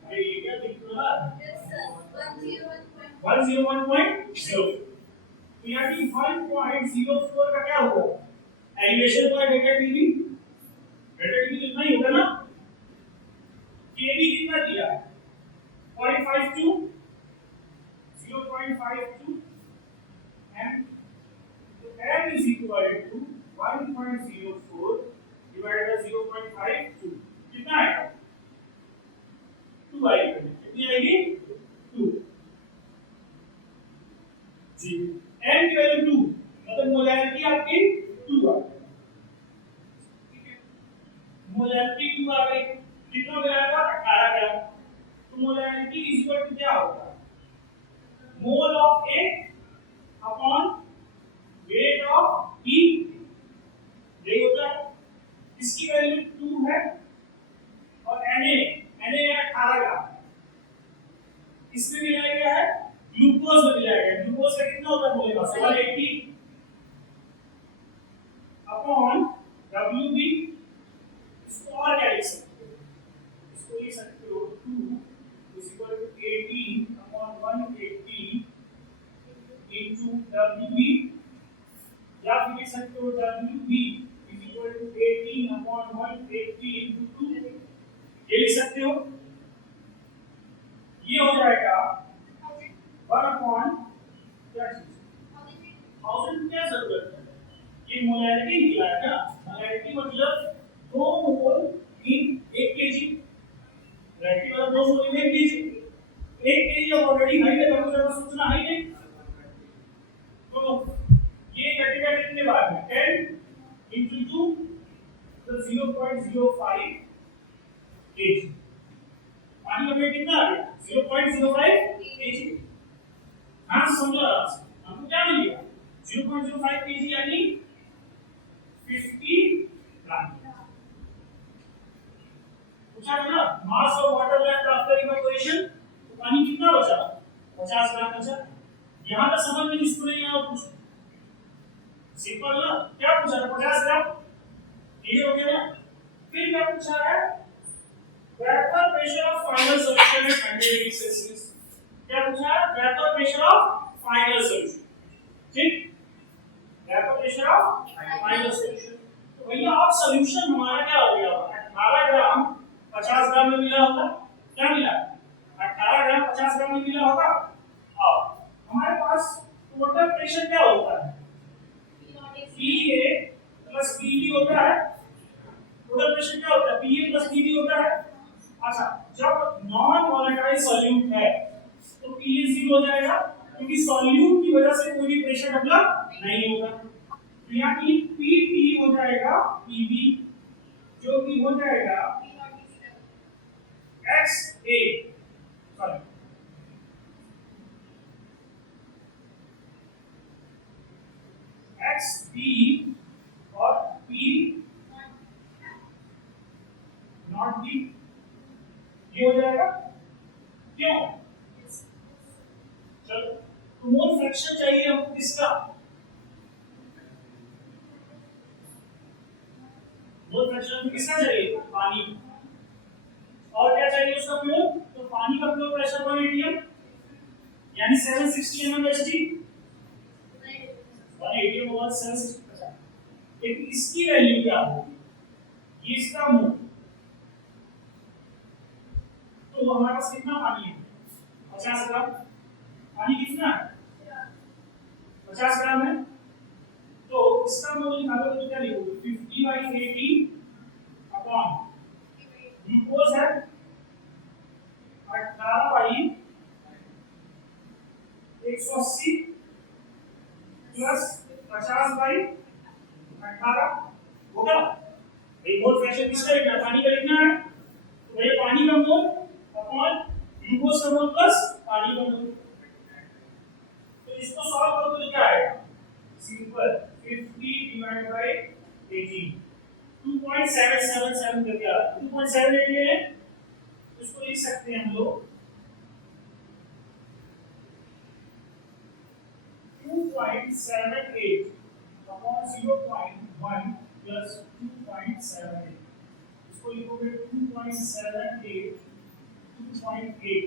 अरे ये क्या दिख रहा है 101.0, तो यहाँ की 1.04 का क्या होगा, एलिवेशन का डेल्टा टीबी, डेल्टा टीबी कितना ही होगा ना, केबी कितना दिया है 0.52, 0.52 and so n is equal to 1.04 divided by 0.52, कितना आएगा 2 आएगी, कितनी आएगी 2 जी, n की वैल्यू 2 मतलब मोलैरिटी आपकी 2 आ गई, ठीक है, मोलैरिटी 2 आ गई, कितना मिलाएगा 18 ग्राम, तो मोलैरिटी इज इक्वल टू क्या होगा, mole of A upon weight of B, यही होता है। इसकी वैल्यू 2 है और Na है 18 ग्राम, इसमें मिलाया गया है ग्लूकोज में मिलाया गया, ग्लूकोज का कितना होता है मोल का 180 अपॉन WB, इसको और क्या लिख सकते हो, इसको लिख सकते हो 2 is equal to 18 upon 180 into WB, या फिर लिख सकते हो WB is equal to 18 upon 180 into 2, ये लिख सकते हो। ये हो जाएगा 1 अपॉन मोलैरिटी निकला है ना, मोलैरिटी मतलब 2 मोल इन 1 केजी, मोलैरिटी मतलब 2 मोल इन 1 केजी। 1 केजी जब ऑलरेडी हाई है तो ज्यादा सोचना हाई नहीं, तो ये कटेगा कितने बार में, 10 into 2 तो 0.05 kg। पानी का वेट कितना आ गया, 0.05 kg। हाँ समझो आराम से, हमको क्या मिल गया 0.05 kg यानी 50 ग्राम। पूछा है ना mass of water left after evaporation, तो पानी कितना बचा, 50 ग्राम बचा। यहां तक समझ में जिसको नहीं आया पूछ, सिंपल ना, क्या पूछा था 50 ग्राम, क्लियर हो गया ना। फिर क्या पूछा है, vapour pressure of final solution at 100 degree Celsius. क्या पूछा है, vapour pressure of final solution, ठीक, vapour pressure of final solution. तो भैया अब सॉल्यूशन हमारा क्या हो गया, 18 ग्राम 50 ग्राम में मिला होगा, क्या मिला 18 ग्राम 50 ग्राम में मिला होगा। अब हमारे पास टोटल प्रेशर क्या होता है, PA प्लस PB होता है। टोटल प्रेशर क्या होता है, PA प्लस PB होता है। अच्छा, जब नॉन वोलेटाइल सॉल्यूट है तो PA 0 हो जाएगा, क्योंकि सॉल्यूट की वजह से कोई भी प्रेशर डेवलप नहीं होगा। तो यहाँ की PP हो जाएगा PB, जो कि हो जाएगा XA, सॉरी XB और P नॉट B, ये हो जाएगा। क्यों, चलो तो मोल फ्रैक्शन चाहिए हमको किसका, मोल फ्रैक्शन किसका चाहिए, पानी। और क्या चाहिए उसका फ्लो, तो पानी का फ्लो प्रेशर 1 atm यानी 760 mmHg, 1 atm और 760। लेकिन इसकी वैल्यू क्या होगी, ये इसका मोल, तो हमारे पास कितना पानी है 50 ग्राम, पानी कितना है 50 ग्राम है, तो इसका मोल निकालो तो क्या लिखोगे 50/80 अपॉन ग्लूकोज है 18/180 प्लस 50/18 होगा। एक मोल फ्रैक्शन किसका लिखना है, पानी का लिखना है, तो ये पानी का मोल अपॉन ग्लूकोज का मोल प्लस पानी का मोल। तो इसको सॉल्व करो तो क्या आएगा, सिंपल 50/18 2.777 करके आ रहा है, 2.78 ले लें, इसको लिख सकते हैं हम लोग 2.78 अपॉन 0.1 प्लस 2.78, इसको लिखोगे 2.78 2.8,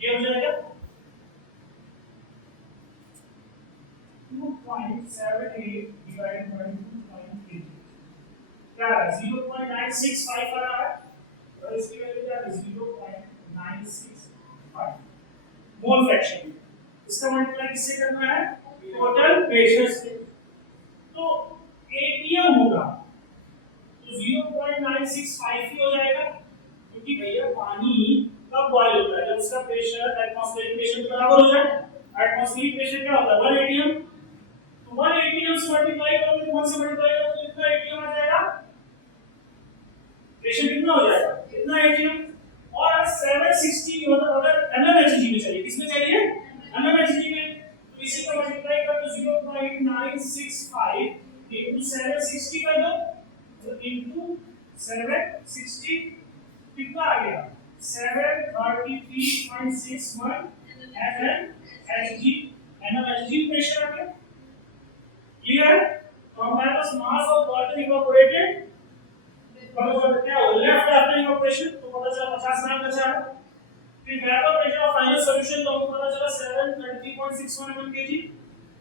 ये हो जाएगा 2.78 डिवाइडेड बाय 2.8, क्या है 0.965 आ रहा है, और इसकी वैल्यू क्या है 0.965 मोल फ्रैक्शन। इसका मल्टीप्लाई किससे करना है, टोटल प्रेशर से। तो एटीएम होगा तो 0.965 ही हो जाएगा, क्योंकि भैया पानी कब बॉयल होता है, जब उसका प्रेशर एटमॉस्फेरिक प्रेशर के बराबर हो जाए। एटमॉस्फेरिक प्रेशर क्या होता है 1 एटीएम, तो 1 एटीएम से मल्टीप्लाई करोगे, 1 से मल्टीप्लाई करोगे तो कितना एटीएम आ जाएगा, प्रेशर कितना हो जाएगा इतना एटीएम। और 760 मतलब अगर mmHg में चाहिए, किसमें चाहिए mmHg में, तो इसी को मल्टीप्लाई कर दो 0.965 into 760 कर दो, तो into 760 कितना आ गया 733.61 mmHg प्रेशर आ गया। क्लियर है, तो हमारे पास मास ऑफ वाटर इवेपोरेटेड क्या हो लेफ्ट आफ्टर इवेपोरेशन, तो पता चला 50 ग्राम बचा है। फिर vapour pressure of final solution, तो हमको पता चला 733.61 mmKg।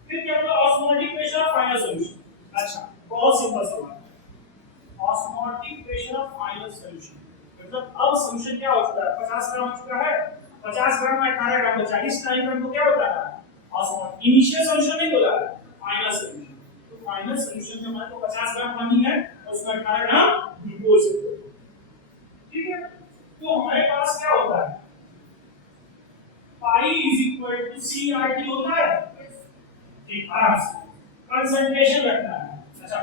फिर क्या बोला osmotic pressure of final solution. अच्छा बहुत सिंपल सवाल, osmotic pressure of final solution मतलब अब सॉल्यूशन क्या हो चुका है 50 ग्राम हो चुका है, 50 ग्राम में 18 ग्राम बचा, इस टाइम पे हमको क्या बताना है ऑस्मोटिक, इनिशियल सॉल्यूशन नहीं बोला है फाइनल सॉल्यूशन। तो फाइनल सॉल्यूशन में हमारे को 50 ग्राम पानी है और उसमें 18 ग्राम ग्लूकोज है। ठीक है, तो हमारे पास क्या होता है, pi is equal to CRT होता है। ठीक, आराम से कंसंट्रेशन रखना है। अच्छा,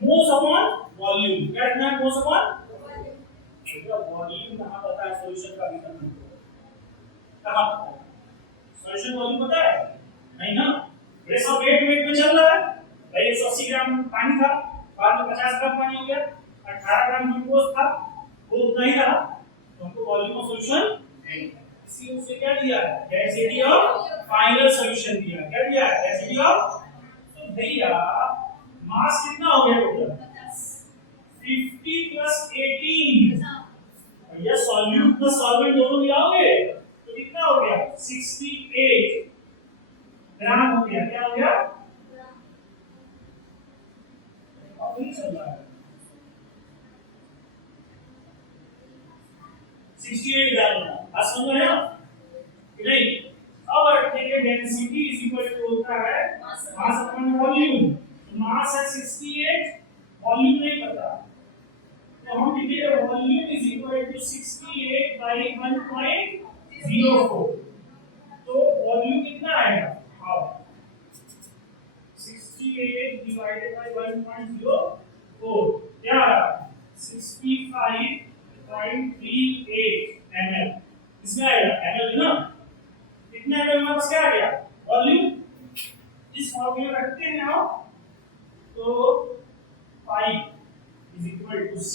मोल्स अपॉन वॉल्यूम, क्या रखना है, मोल्स अपॉन वॉल्यूम। कहां पता है सॉल्यूशन का वितरण, कहां पता है सॉल्यूशन वॉल्यूम पता है, नहीं ना। रेस ऑफ वेट में चल रहा है भाई, 180 ग्राम पानी था, बाद में 50 ग्राम पानी हो गया, 18 ग्राम ग्लूकोज था, वो उतना ही रहा, तो हमको वॉल्यूम ऑफ सॉल्यूशन इसी से क्या दिया है, डेंसिटी ऑफ फाइनल सॉल्यूशन दिया। क्या दिया है, डेंसिटी ऑफ। तो भैया मास कितना हो गया टोटल, 50 प्लस 18। भैया सॉल्यूट प्लस सॉल्वेंट दोनों मिलाओगे तो कितना हो गया, 68 ग्राम हो गया। क्या हो गया, अब नहीं चल रहा है, 68 ग्राम होना। आज समझ में आया कि नहीं। अब रखेंगे डेंसिटी इज इक्वल टू होता है मास अपॉन वॉल्यूम। मास है 68, वॉल्यूम नहीं पता, तो हम लिखेंगे volume is equal to 68 by 1.04। तो वॉल्यूम कितना आएगा, हाफ 68 डिवाइडेड बाय 1.04, क्या आ रहा है 65.38 ml। इसमें आएगा ml ना, कितना ml हमारे पास क्या आ गया, वॉल्यूम। इस फॉर्मूला रखते हैं आप, तो pi is equal to C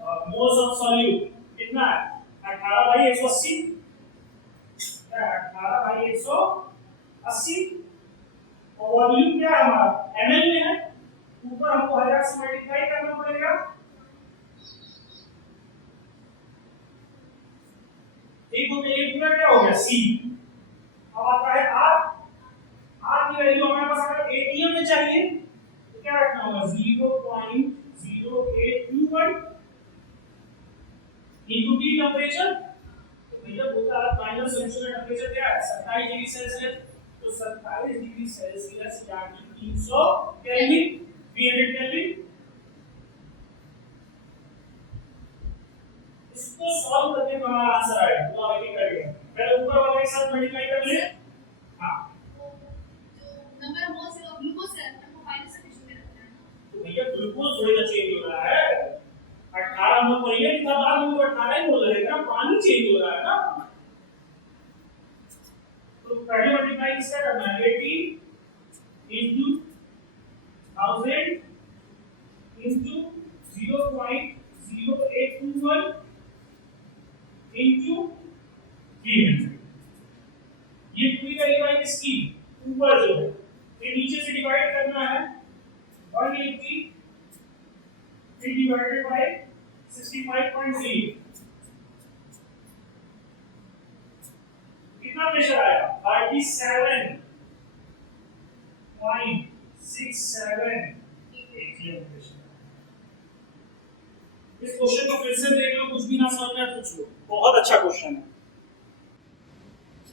moles of solute कितना है, 18/180, 18/180, और वॉल्यूम क्या है हमारा, ml में है, ऊपर हमको 1000 से मल्टीप्लाई करना पड़ेगा। एक हो गया, ये पूरा क्या हो गया C। अब आता है R की वैल्यू हमारे पास अगर ATM में चाहिए तो क्या रखना होगा, 0.0821 इनटू T टेंपरेचर। तो भैया बोलता है फाइनल सॉल्यूशन का टेंपरेचर क्या है, 27 डिग्री सेल्सियस। तो 27 डिग्री सेल्सियस यानी 300 केल्विन, 300 केल्विन। इसको सॉल्व करके हमारा आंसर आएगा, तो आप ये करिए, पहले ऊपर वाले के साथ मल्टीप्लाई कर लिए। हां, number of moles of glucose से हमको फाइनल सॉल्यूशन में रखना है। तो भैया ग्लूकोज थोड़ी ना चेंज हो रहा है, 18 मोल पहले लिखा, बाद में 18 ही मोल रहेगा, पानी चेंज हो रहा है ना। तो पहले मल्टीप्लाई किसका करना है, 80 into 1000 into 0.0821 into 300। ये पूरी का डिवाइड किसकी, ऊपर जो है, ये नीचे से डिवाइड करना है 180 divided by 65.3। कितना प्रेशर आया, 37.67 atm प्रेशर। इस क्वेश्चन को फिर से देख लो, कुछ भी ना समझ में पूछ लो, बहुत अच्छा क्वेश्चन है।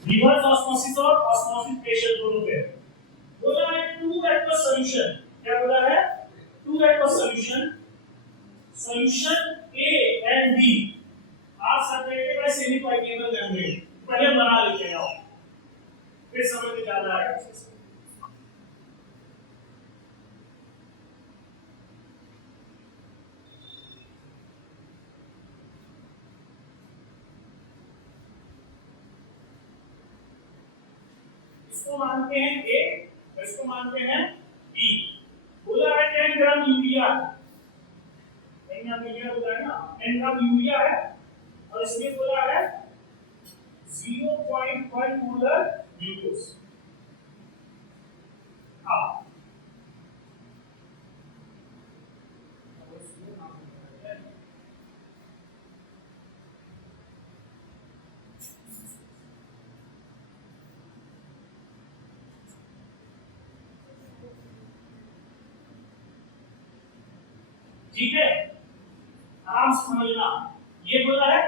रिवर्स ऑस्मोसिस और ऑस्मोसिस प्रेशर दोनों पे बोला है 2 एक्वस सॉल्यूशन। क्या बोला है, 2 aqueous solution, solution A and B are separated by semi-permeable membrane। पहले बना लेते हैं, फिर समझ में ज्यादा आएगा। इसको मानते हैं A, इसको मानते हैं B। बोला है 10 ग्राम यूरिया, 10 ग्राम यूरिया बोला है ना, 10 ग्राम यूरिया है, और इसमें बोला है 0.1 मोलर ग्लूकोज। हाँ, ठीक है, आराम से समझना। ये बोला है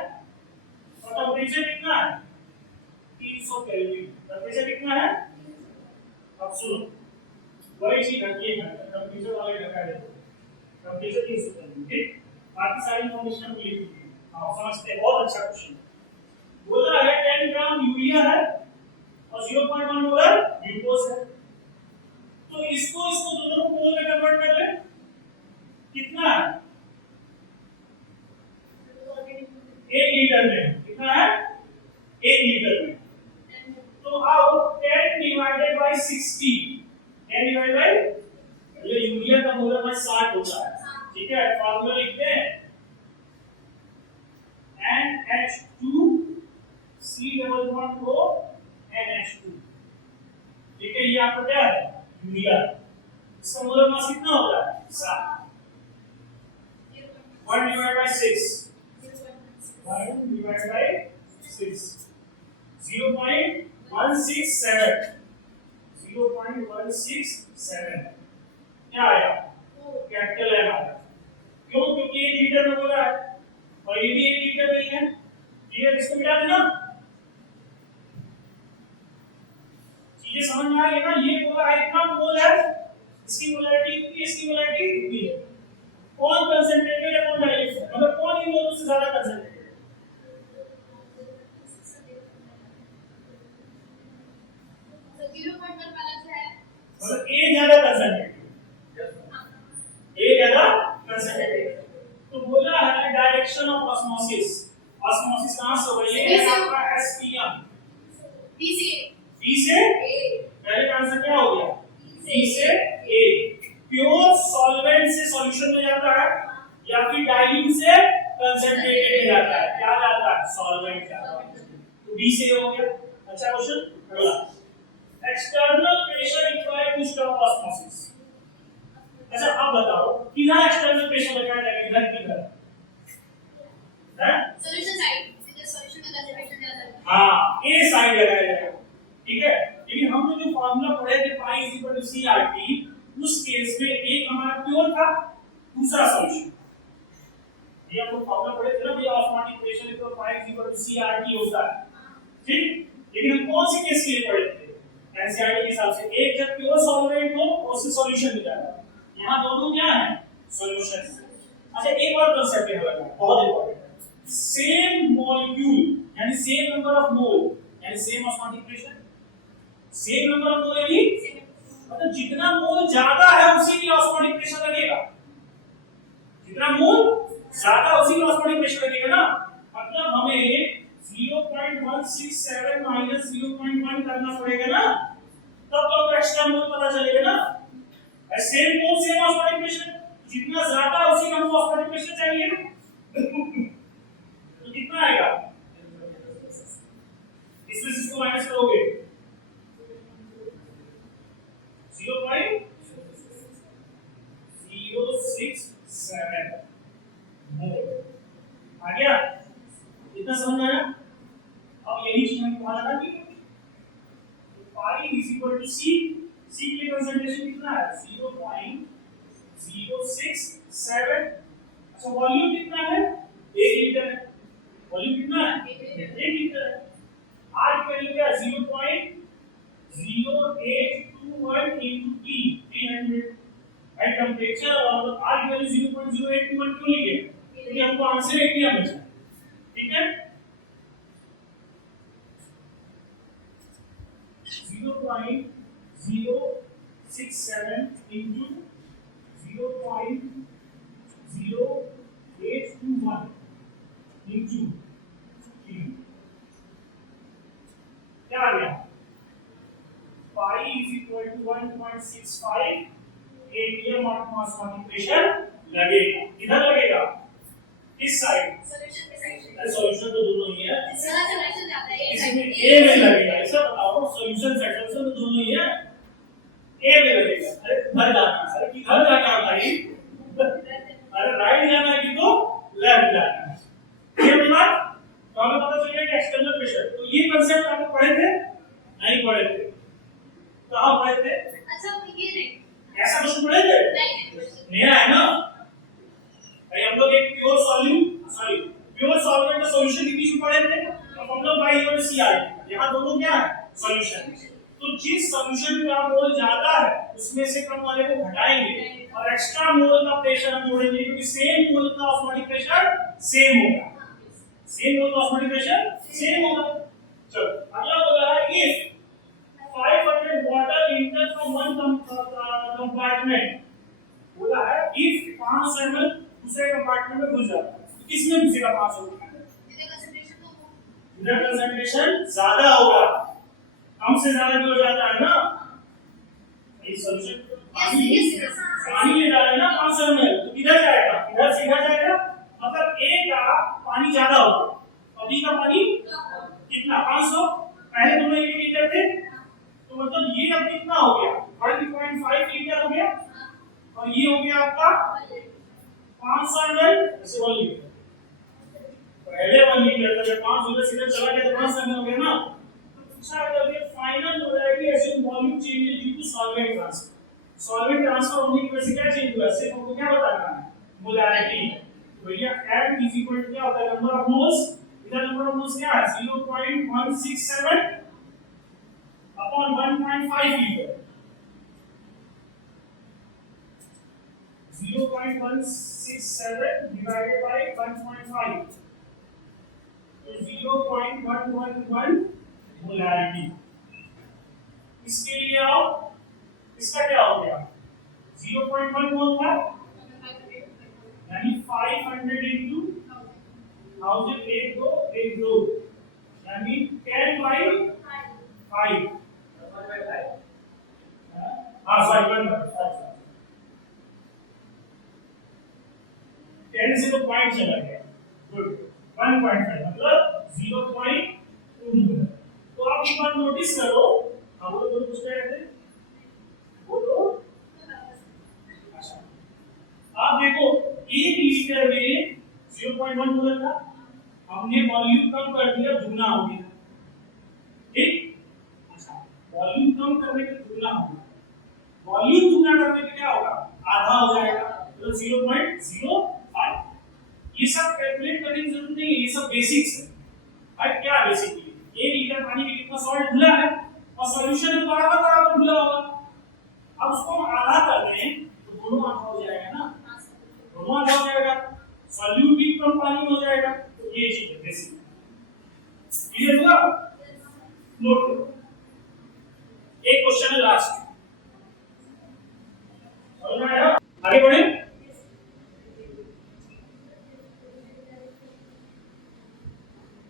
और टेंपरेचर कितना है, 300 केल्विन। टेंपरेचर कितना है, अब सुनो, वही चीज रखिए टेम्परेचर वाले रखा है टेम्परेचर की सूत्र ठीक बाकी सारी इन्फॉर्मेशन हम लिख दीजिए हां समझते हैं बहुत अच्छा क्वेश्चन बोल रहा है 10 ग्राम यूरिया है और 0.1 मोलर ग्लूकोज है तो इसको दोनों को मोल में कन्वर्ट कर ले कितना है 1 लीटर में कितना है 1 लीटर में तो आओ 10 डिवाइडेड बाय 60 10 डिवाइडेड बाय ये यूरिया का मोलर में 60 होता है ठीक है फार्मूला लिखते हैं NH2 C++ NH2 ठीक है ये आपका क्या है यूरिया इसका मोलर मास कितना होता है 7 1 divided by 6 1 divided by 6 0.167 0.167 क्या आया कैपिटल है हमारा क्यों क्योंकि ये लीटर में बोला है और ये भी 1 लीटर में ही है ये इसको मिटा देना चीजें समझ में आ रही है ना ये बोला है इतना मोल है इसकी मोलैरिटी इतनी इसकी मोलैरिटी इतनी है कौन कंसंट्रेटेड है कौन डाइल्यूट है मतलब कौन इन दोनों से ज्यादा कंसंट्रेटेड है मतलब ए ज्यादा कंसंट्रेटेड ए ज्यादा कंसंट्रेटेड तो बोला है डायरेक्शन ऑफ ऑस्मोसिस ऑस्मोसिस कहां से हो रही है आपका एसपीएम बी से पहले का आंसर क्या हो गया बी से ए प्योर सॉल्वेंट से सॉल्यूशन में जाता है या फिर डाइल्यूट से कंसंट्रेटेड में जाता है क्या जाता है सॉल्वेंट जाता है तो बी से हो गया अच्छा क्वेश्चन अगला external pressure required to stop osmosis अच्छा अब बताओ कितना एक्सटर्नल प्रेशर लगाया जाएगा इधर किधर है सॉल्यूशन साइड सीधे सॉल्यूशन का कंसंट्रेशन ज्यादा है हां ए साइड लगाया जाएगा ठीक है लेकिन हमने जो फार्मूला पढ़े थे पाई CRT उस केस में एक हमारा प्योर था दूसरा सॉल्यूशन ये हम लोग फार्मूला पढ़े थे ना भैया osmotic pressure equal pi CRT होता है ठीक लेकिन हम कौन से केस के लिए पढ़े थे एनसीईआरटी के हिसाब से एक जब प्योर सॉल्वेंट हो उससे सॉल्यूशन निकालना यहां दोनों क्या है सॉल्यूशन अच्छा एक और कांसेप्ट है हमारा बहुत इंपॉर्टेंट है सेम मॉलिक्यूल यानी सेम नंबर ऑफ मोल यानी same osmotic pressure same number of mole यानी मतलब जितना मोल ज्यादा है उसी की ऑस्मोटिक प्रेशर लगेगा जितना मोल ज्यादा उसी की ऑस्मोटिक प्रेशर लगेगा ना मतलब हमें 0.167 माइनस 0.1 करना पड़ेगा ना तब तो एक्स्ट्रा मोल पता चलेगा ना same mole same osmotic pressure जितना ज्यादा उसी का हमको ऑस्मोटिक प्रेशर चाहिए तो कितना आएगा इसमें से इसको माइनस करोगे 0.067 मोल आ गया इतना समझ आया अब यही चीज हम पता लगा कि पाई इज इक्वल टू सी सी के लिए कंसंट्रेशन कितना है 0.067 अच्छा वॉल्यूम कितना है 1 लीटर है वॉल्यूम कितना है 1 लीटर है आर की वैल्यू क्या है 0.0821 into T 300 एट टेंपरेचर और आर की वैल्यू 0.0821 क्यों लिए क्योंकि हमको आंसर एक ही हमेशा ठीक है 0.067 into 0.0821 into 3 क्या आ गया pi is equal to 1.65 atm osmotic pressure लगेगा किधर लगेगा किस साइड सॉल्यूशन के साइड सॉल्यूशन तो दोनों ही है ज्यादा सॉल्यूशन जाता है इसमें ए में लगेगा ऐसा बताओ सॉल्यूशन सेटल तो दोनों ही है ए में लगेगा अरे घर जाना है अरे किधर जाना है भाई अरे राइट जाना है कि तो लेफ्ट जाना है ये बात तो हमें पता चल गया कि एक्सटर्नल प्रेशर तो ये कांसेप्ट आपने पढ़े थे नहीं पढ़े थे कहां पढ़े थे अच्छा ये नहीं ऐसा क्वेश्चन पढ़े थे नया है ना भाई हम लोग एक प्योर सॉल्वेंट का सॉल्यूशन के बीच में पढ़े थे तो हम लोग बाई इक्वल टू CRT यहां दोनों क्या है सॉल्यूशन तो जिस सॉल्यूशन का मोल ज्यादा है उसमें से कम वाले को घटाएंगे और एक्स्ट्रा मोल का प्रेशर हम जोड़ेंगे, क्योंकि सेम मोल का ऑस्मोटिक प्रेशर सेम होगा, सेम मोल का ऑस्मोटिक प्रेशर सेम होगा। चलो अगला बोला है if 500 water enter from one compartment, बोला है इफ 500 ml दूसरे कंपार्टमेंट में घुस जाता है, किसमें घुसेगा 500 ml? इधर कंसंट्रेशन ज्यादा होगा, कम से ज्यादा भी हो जाता है ना, ये सॉल्यूशन पानी ले जा रहा है ना 500 ml, तो किधर जाएगा, इधर सीधा जाएगा, मतलब A का पानी ज्यादा होगा और B का पानी कितना 500, पहले दोनों 1 लीटर थे, तो मतलब ये अब कितना हो गया 1.5 लीटर हो गया और ये हो गया आपका 500 ml, ऐसे 1 लीटर, पहले 1 लीटर था, जब 500 से सीधा चला गया तो 500 ml हो गया ना। अच्छा अगर ये final molarity acid volume change due to solvent transfer, solvent transfer होने की वजह से क्या चेंज हुआ, सिर्फ हमको क्या बताना है मोलैरिटी, तो भैया m इज इक्वल टू क्या होता है नंबर ऑफ मोल्स, इधर नंबर ऑफ मोल्स क्या है 0.167 अपॉन 1.5 लीटर, 0.167 divided by 1.5, तो 0.111 मोलैरिटी। इसके लिए आओ, इसका क्या हो गया 0.1 मोल था, यानी 500 into 1000 1 2 यानी 10 by 5, हाँ 5 10 से तो पॉइंट चला गया, गुड 1.5 मतलब 0.2 मोल। तो आप एक बार नोटिस करो, हम लोग कुछ कह रहे थे बोलो, अच्छा आप देखो 1 लीटर में 0.1 मोल था, हमने वॉल्यूम कम कर दिया, दुगना हो गया, ठीक, अच्छा वॉल्यूम कम करने पे दुगना हो गया, वॉल्यूम दुगना करने पे क्या होगा आधा हो जाएगा, तो 0.05। ये सब कैलकुलेट करने की जरूरत नहीं है, ये सब बेसिक्स है। अब क्या बेसिकली 1 लीटर पानी में कितना सॉल्ट घुला है और सॉल्यूशन में बराबर बराबर घुला होगा, अब उसको हम आधा कर दें तो दोनों आधा हो जाएगा ना, दोनों आधा हो जाएगा, सॉल्यूट भी कम पानी में हो जाएगा, तो ये चीज है बेसिक, क्लियर हुआ? नोट करो, एक क्वेश्चन है लास्ट, समझ में आया? आगे बढ़े,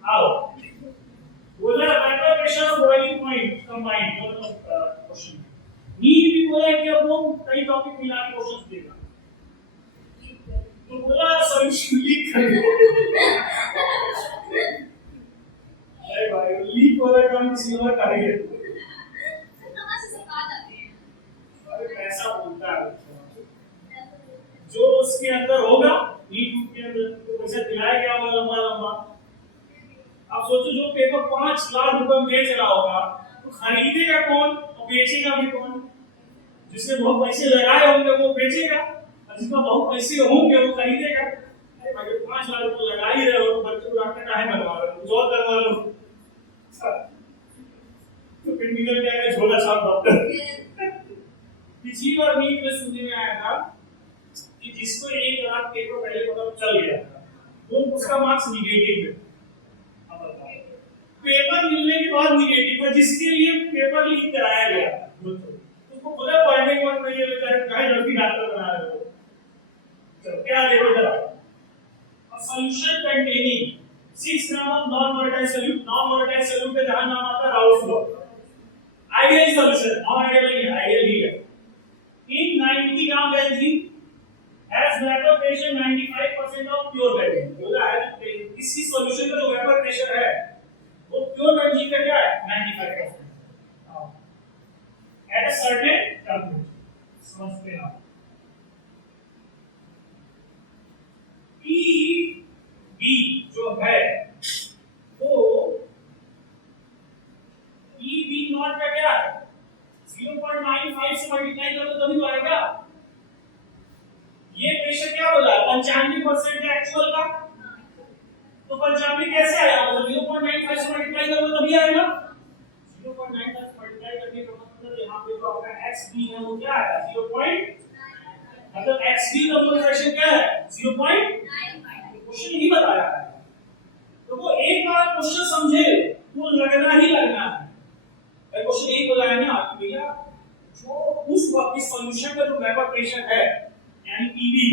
आओ बोला वेपर प्रेशर और बॉइलिंग पॉइंट कंबाइंड, मतलब क्वेश्चन नीड भी बोला कि अब वो कई टॉपिक मिला के क्वेश्चंस देगा, तो बोला सॉल्यूशन लीक कर अरे भाई लीक वाला काम किसी और करेंगे, अरे पैसा बोलता है जो उसके अंदर होगा नीट के अंदर तो पैसा दिलाया गया होगा लंबा लंबा। अब सोचो जो पेपर 5 लाख रुपए में बेच रहा होगा तो खरीदेगा कौन और बेचेगा भी कौन, जिसने बहुत पैसे लगाए होंगे वो बेचेगा और जिसका बहुत पैसे होंगे वो खरीदेगा। अरे भाई 5 लाख रुपए लगा ही रहे हो तो बच्चों को डॉक्टर काहे बनवा रहे हो, कुछ और करवा लो, तो फिर निकल जाएगा झोला छाप डॉक्टर। पिछली बार नीट में सुनने में आया था कि जिसको 1 लाख पेपर पहले पता चल गया था वो उसका मार्क्स निगेटिव है, पेपर मिलने के बाद निगेटिव है, जिसके लिए पेपर लीक कराया गया उसको खुदा पढ़ने के बाद नहीं है काहे लड़की डॉक्टर बना रहे हो। चलो क्या देखो जरा, a solution containing 6 gram of non volatile solute, non volatile solute का जहां नाम आता है Raoult flow, ideal solution, non ideal नहीं है, आइडियल ही है। इन 90 gram benzene has vapor pressure 95% of pure benzene, बोला है इसी सॉल्यूशन का जो वेपर प्रेशर है वो प्योर बेंजीन का क्या है 95%, एट अ सर्टेन टेंपरेचर, समझते हैं आप। PB जो है वो PB नॉट का क्या है 0.95 से मल्टीप्लाई करो तो तभी तो आएगा। ये प्रेशर क्या बोला 95% है एक्चुअल का, तो 95 कैसे आया, मतलब 0.95 से मल्टीप्लाई करो तभी आएगा, 0.95 से मल्टीप्लाई करके करने का मतलब यहाँ पे जो आपका xb है वो क्या है 0. मतलब xb का मोल फ्रैक्शन क्या है 0.95. क्वेश्चन यही बताया है, तो वो एक बार क्वेश्चन समझे तो लगना ही लगना है। क्वेश्चन यही बोला है ना कि भैया जो उस वक्त इस सॉल्यूशन का जो वेपर प्रेशर है यानी पीवी,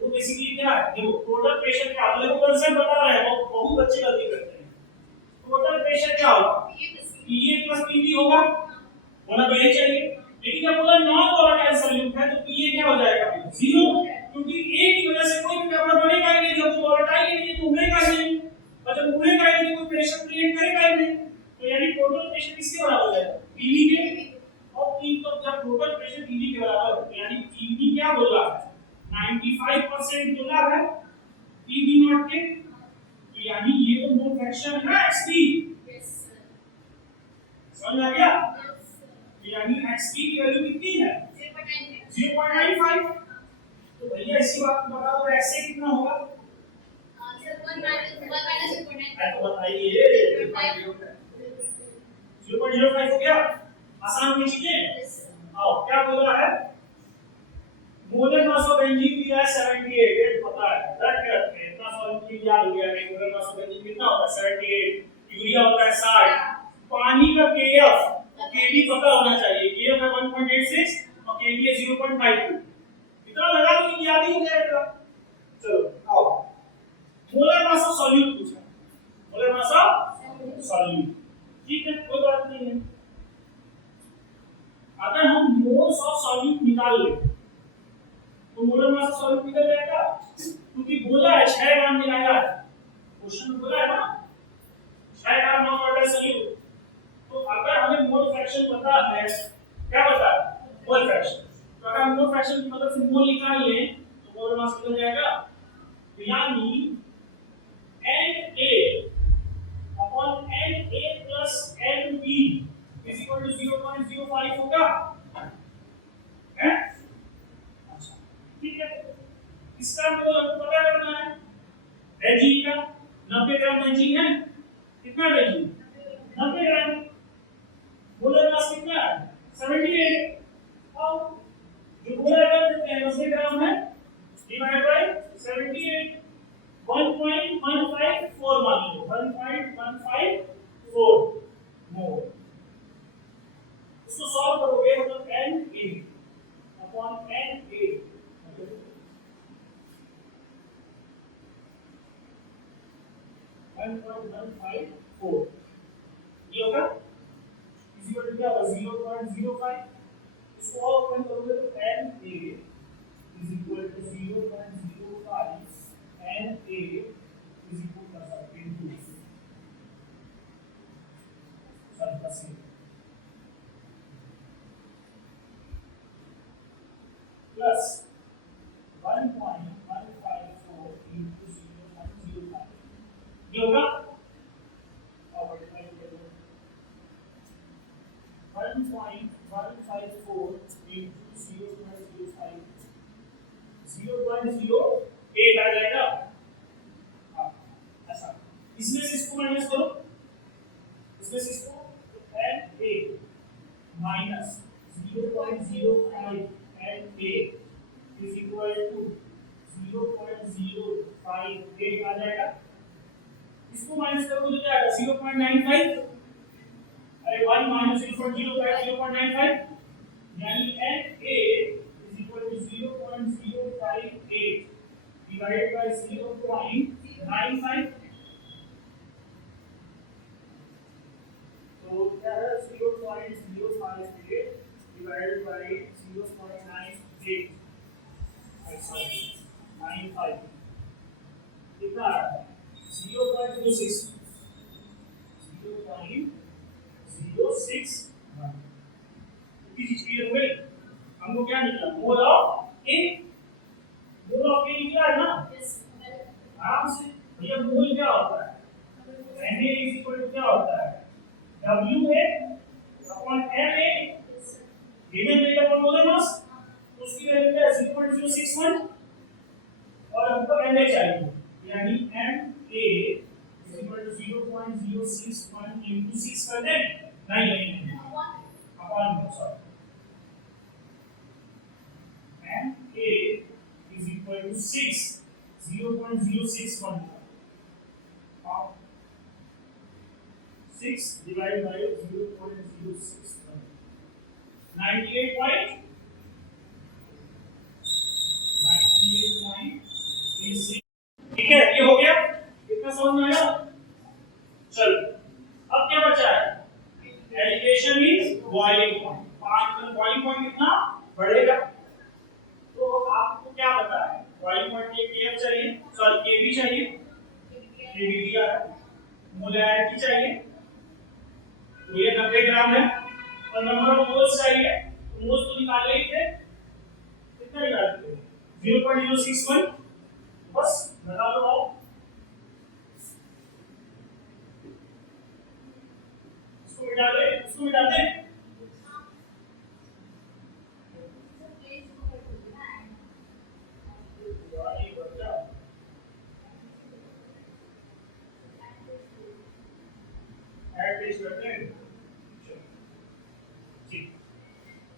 वो बेसिकली क्या है, देखो टोटल प्रेशर क्या है, देखो कंसेप्ट बता रहे हैं, वो बहुत बच्चे गलती करते हैं। टोटल प्रेशर क्या होगा, पीए प्लस पीवी होगा, होना तो यही चाहिए। लेकिन जब बोला नॉन वोलेटाइल सॉल्यूट है तो पीए क्या हो जाएगा, जीरो, क्योंकि ए की वजह से कोई भी वेपर बनेगा ही नहीं, जब वो वोलेटाइल ही नहीं तो उड़ेगा ही नहीं, और जब उड़ेगा ही नहीं कोई प्रेशर क्रिएट करेगा ही नहीं, तो यानी टोटल प्रेशर किसके बराबर हो जाएगा, पीवी के। और पी तो जब टोटल प्रेशर पीवी के बराबर है यानी पीवी क्या बोल रहा है 95% बोला है पीवी नॉट के, तो यानी ये तो मोल फ्रैक्शन है ना xp, समझ आ गया, यानी xp की वैल्यू कितनी है 0.95। तो भैया इसी बात को बताओ तो x से कितना होगा, तो बताइए 0.05 हो गया, आसान हुई चीजें। आओ क्या बोल रहा है, मोलर मास ऑफ बेंजीन दिया है 78, ये पता है, रट के रखते हैं, इतना सॉल्यूट याद हो गया है। मोलर मास ऑफ बेंजीन कितना होता है 78, यूरिया होता है 60, पानी का केएफ केवी पता होना चाहिए, केएफ है 1.86 और केवी है 0.52, इतना लगा तो याद ही हो जाएगा। चलो आओ मोलर मास ऑफ सॉल्यूट पूछा, मोलर मास ऑफ सॉल्यूट, ठीक है कोई बात नहीं है। अगर हम मोल्स ऑफ सॉल्यूट निकाल ले तो मोलर मास ऑफ सॉल्यूट निकल जाएगा, क्योंकि बोला है 6 ग्राम मिलाया है, क्वेश्चन में बोला है ना 6 ग्राम नॉन वोलेटाइल सॉल्यूट। तो अगर हमें मोल फ्रैक्शन पता है, क्या पता है मोल फ्रैक्शन, तो अगर हम मोल फ्रैक्शन की मदद से मोल निकाल लें तो मोलर मास निकल जाएगा, यानी Na upon Na plus Nb is equal to 0.05 होगा, है? अच्छा ठीक है, इसका मोल आपको पता करना है, बेंजीन का 90 ग्राम बेंजीन है, कितना बेंजीन 90 ग्राम, मोलर मास कितना है 78, और जो मोलर कर देते हैं 90 ग्राम है डिवाइड बाय 78, 1.154 मान लो, 1.154 मोल, इसको सॉल्व करोगे मतलब Na अपॉन Na 1.154 ये होगा, इसी को क्या होगा 0.05, इसको और ओपन करोगे तो Na is equal to 0.05 Na is equal to something to surface plus 1.154 into 0.05 ये होगा, और मल्टीप्लाई कर दो 1.154 into 0.05 0.08 आ जाएगा। ऐसा इसमें से इसको माइनस करो, इसमें से इसको Na minus 0.05 Na is equal to 0.058 आ जाएगा, इसको माइनस करो तो क्या आएगा 0.95, अरे 1 माइनस 0.05 0.95, यानी Na is equal to 0.058 divided by 0.95, तो क्या है 0.058 divided by 0.98 95 कितना है 0.06 क्लियर हुई, हमको क्या निकला mole of A, mole of ए निकला है ना आराम से। भैया मोल क्या होता है Na is equal to क्या होता है WA upon MA given weight upon molar मास, उसकी वैल्यू क्या है 0.061 और हमको Na चाहिए, यानी Ma is equal to 0.061 into 6 कर दें, नहीं into 6 0.061 6 divided by 0.061 98.36 ठीक है ये हो गया कितना समझ में आया चल अब क्या बचा है elevation is boiling point boiling point कितना बढ़ेगा तो आपको क्या पता है बॉइलिंग पॉइंट के केएफ चाहिए सॉरी केबी चाहिए केबी दिया है मोलैरिटी चाहिए तो ये 90 ग्राम है और नंबर ऑफ मोल्स चाहिए मोल्स तो निकाले ही थे कितना निकालते थे 0.061 बस बता दो आप इसको मिटा दे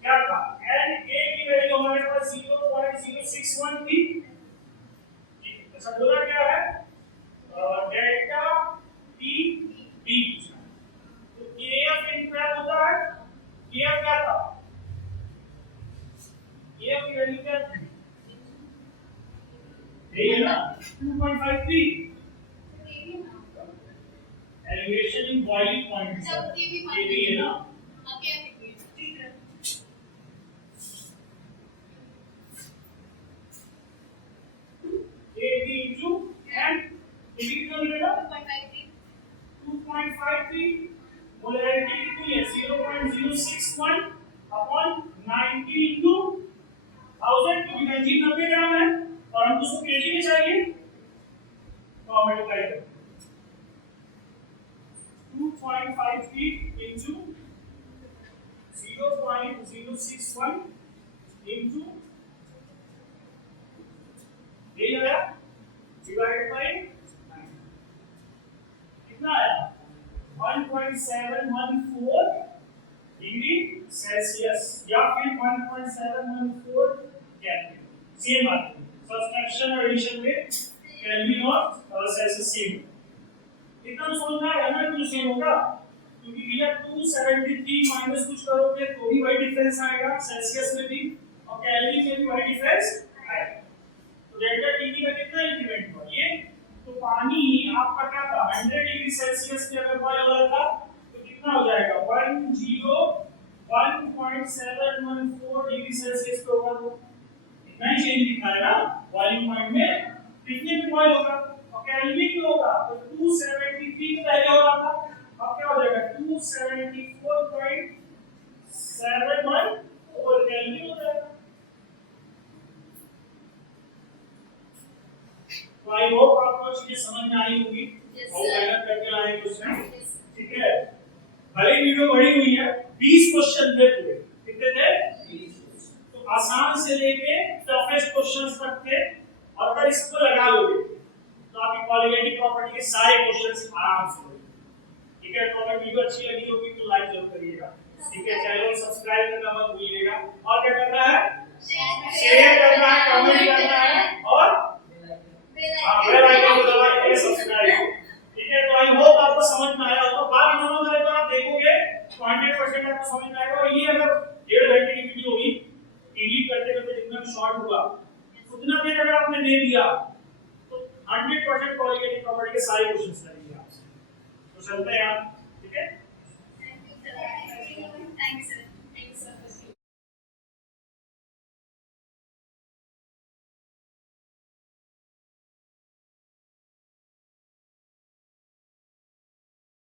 क्या था एन ए की वैल्यू हमारे पास 0.061 थी अच्छा बोला क्या है डेल्टा टी बी तो केएफ इनका होता है केएफ क्या था केएफ की वैल्यू क्या थी यही है ना 2.53 एलिवेशन इन बॉइलिंग पॉइंट ये भी है ना ठीक है AB into and AB कितना मिलेगा 2.53 मोलैरिटी कितनी है 0.061 upon 90 into 1000 क्योंकि बेंजीन 90 ग्राम है और हमको उसको केजी में चाहिए तो मल्टीप्लाई करो 2.53 into 0.061 into ये आया डिवाइड बाय 9 कितना आया 1.714 डिग्री सेल्सियस या फिर 1.714 केल्विन सेम बात है सब्सट्रैक्शन और एडिशन में केल्विन और सेल्सियस सेम इतना तो समझना है ना कुछ सेम होगा क्योंकि भैया 273 माइनस कुछ करोगे तो भी वही डिफरेंस आएगा सेल्सियस में भी और केल्विन में भी वही डिफरेंस आएगा डेल्टा टी में कितना इंक्रीमेंट हुआ ये तो पानी आपका क्या था 100 डिग्री सेल्सियस पे अगर बॉयल हो रहा था तो कितना हो जाएगा 1.714 डिग्री सेल्सियस पे होगा तो इतना ही चेंज दिखाएगा बॉइलिंग पॉइंट में कितने पे बॉयल होगा और केल्विन में होगा तो 273 तो पहले हो रहा था अब क्या हो जाएगा 274.71 और केल्विन हो जाएगा तो आई होप आपको चीजें समझ में आई होंगी और मेहनत करके लाए क्वेश्चन ठीक है भले वीडियो बड़ी हुई है 20 क्वेश्चन थे पूरे कितने थे 20 तो आसान से लेके टफेस्ट क्वेश्चंस तक थे और अगर इसको लगा लोगे तो आपकी क्वालिटेटिव प्रॉपर्टी के सारे क्वेश्चंस आराम से होंगे ठीक है तो अगर वीडियो अच्छी लगी होगी तो लाइक जरूर करिएगा ठीक है चैनल सब्सक्राइब करना मत भूलिएगा और क्या करना है शेयर करना है कमेंट करना है और बेल आइकन को दबा के सब्सक्राइब ठीक है तो आई होप आपको समझ में आया होगा बाद में नंबर अगर आप देखोगे तो 100% आपको समझ में आएगा और ये अगर 1.5 घंटे की वीडियो हुई एडिट करते करते जितना भी शॉर्ट हुआ उतना देर अगर आपने दे दिया तो 100% क्वालिटेटिव प्रॉपर्टी के सारे क्वेश्चंस करेंगे आपसे तो चलते हैं आप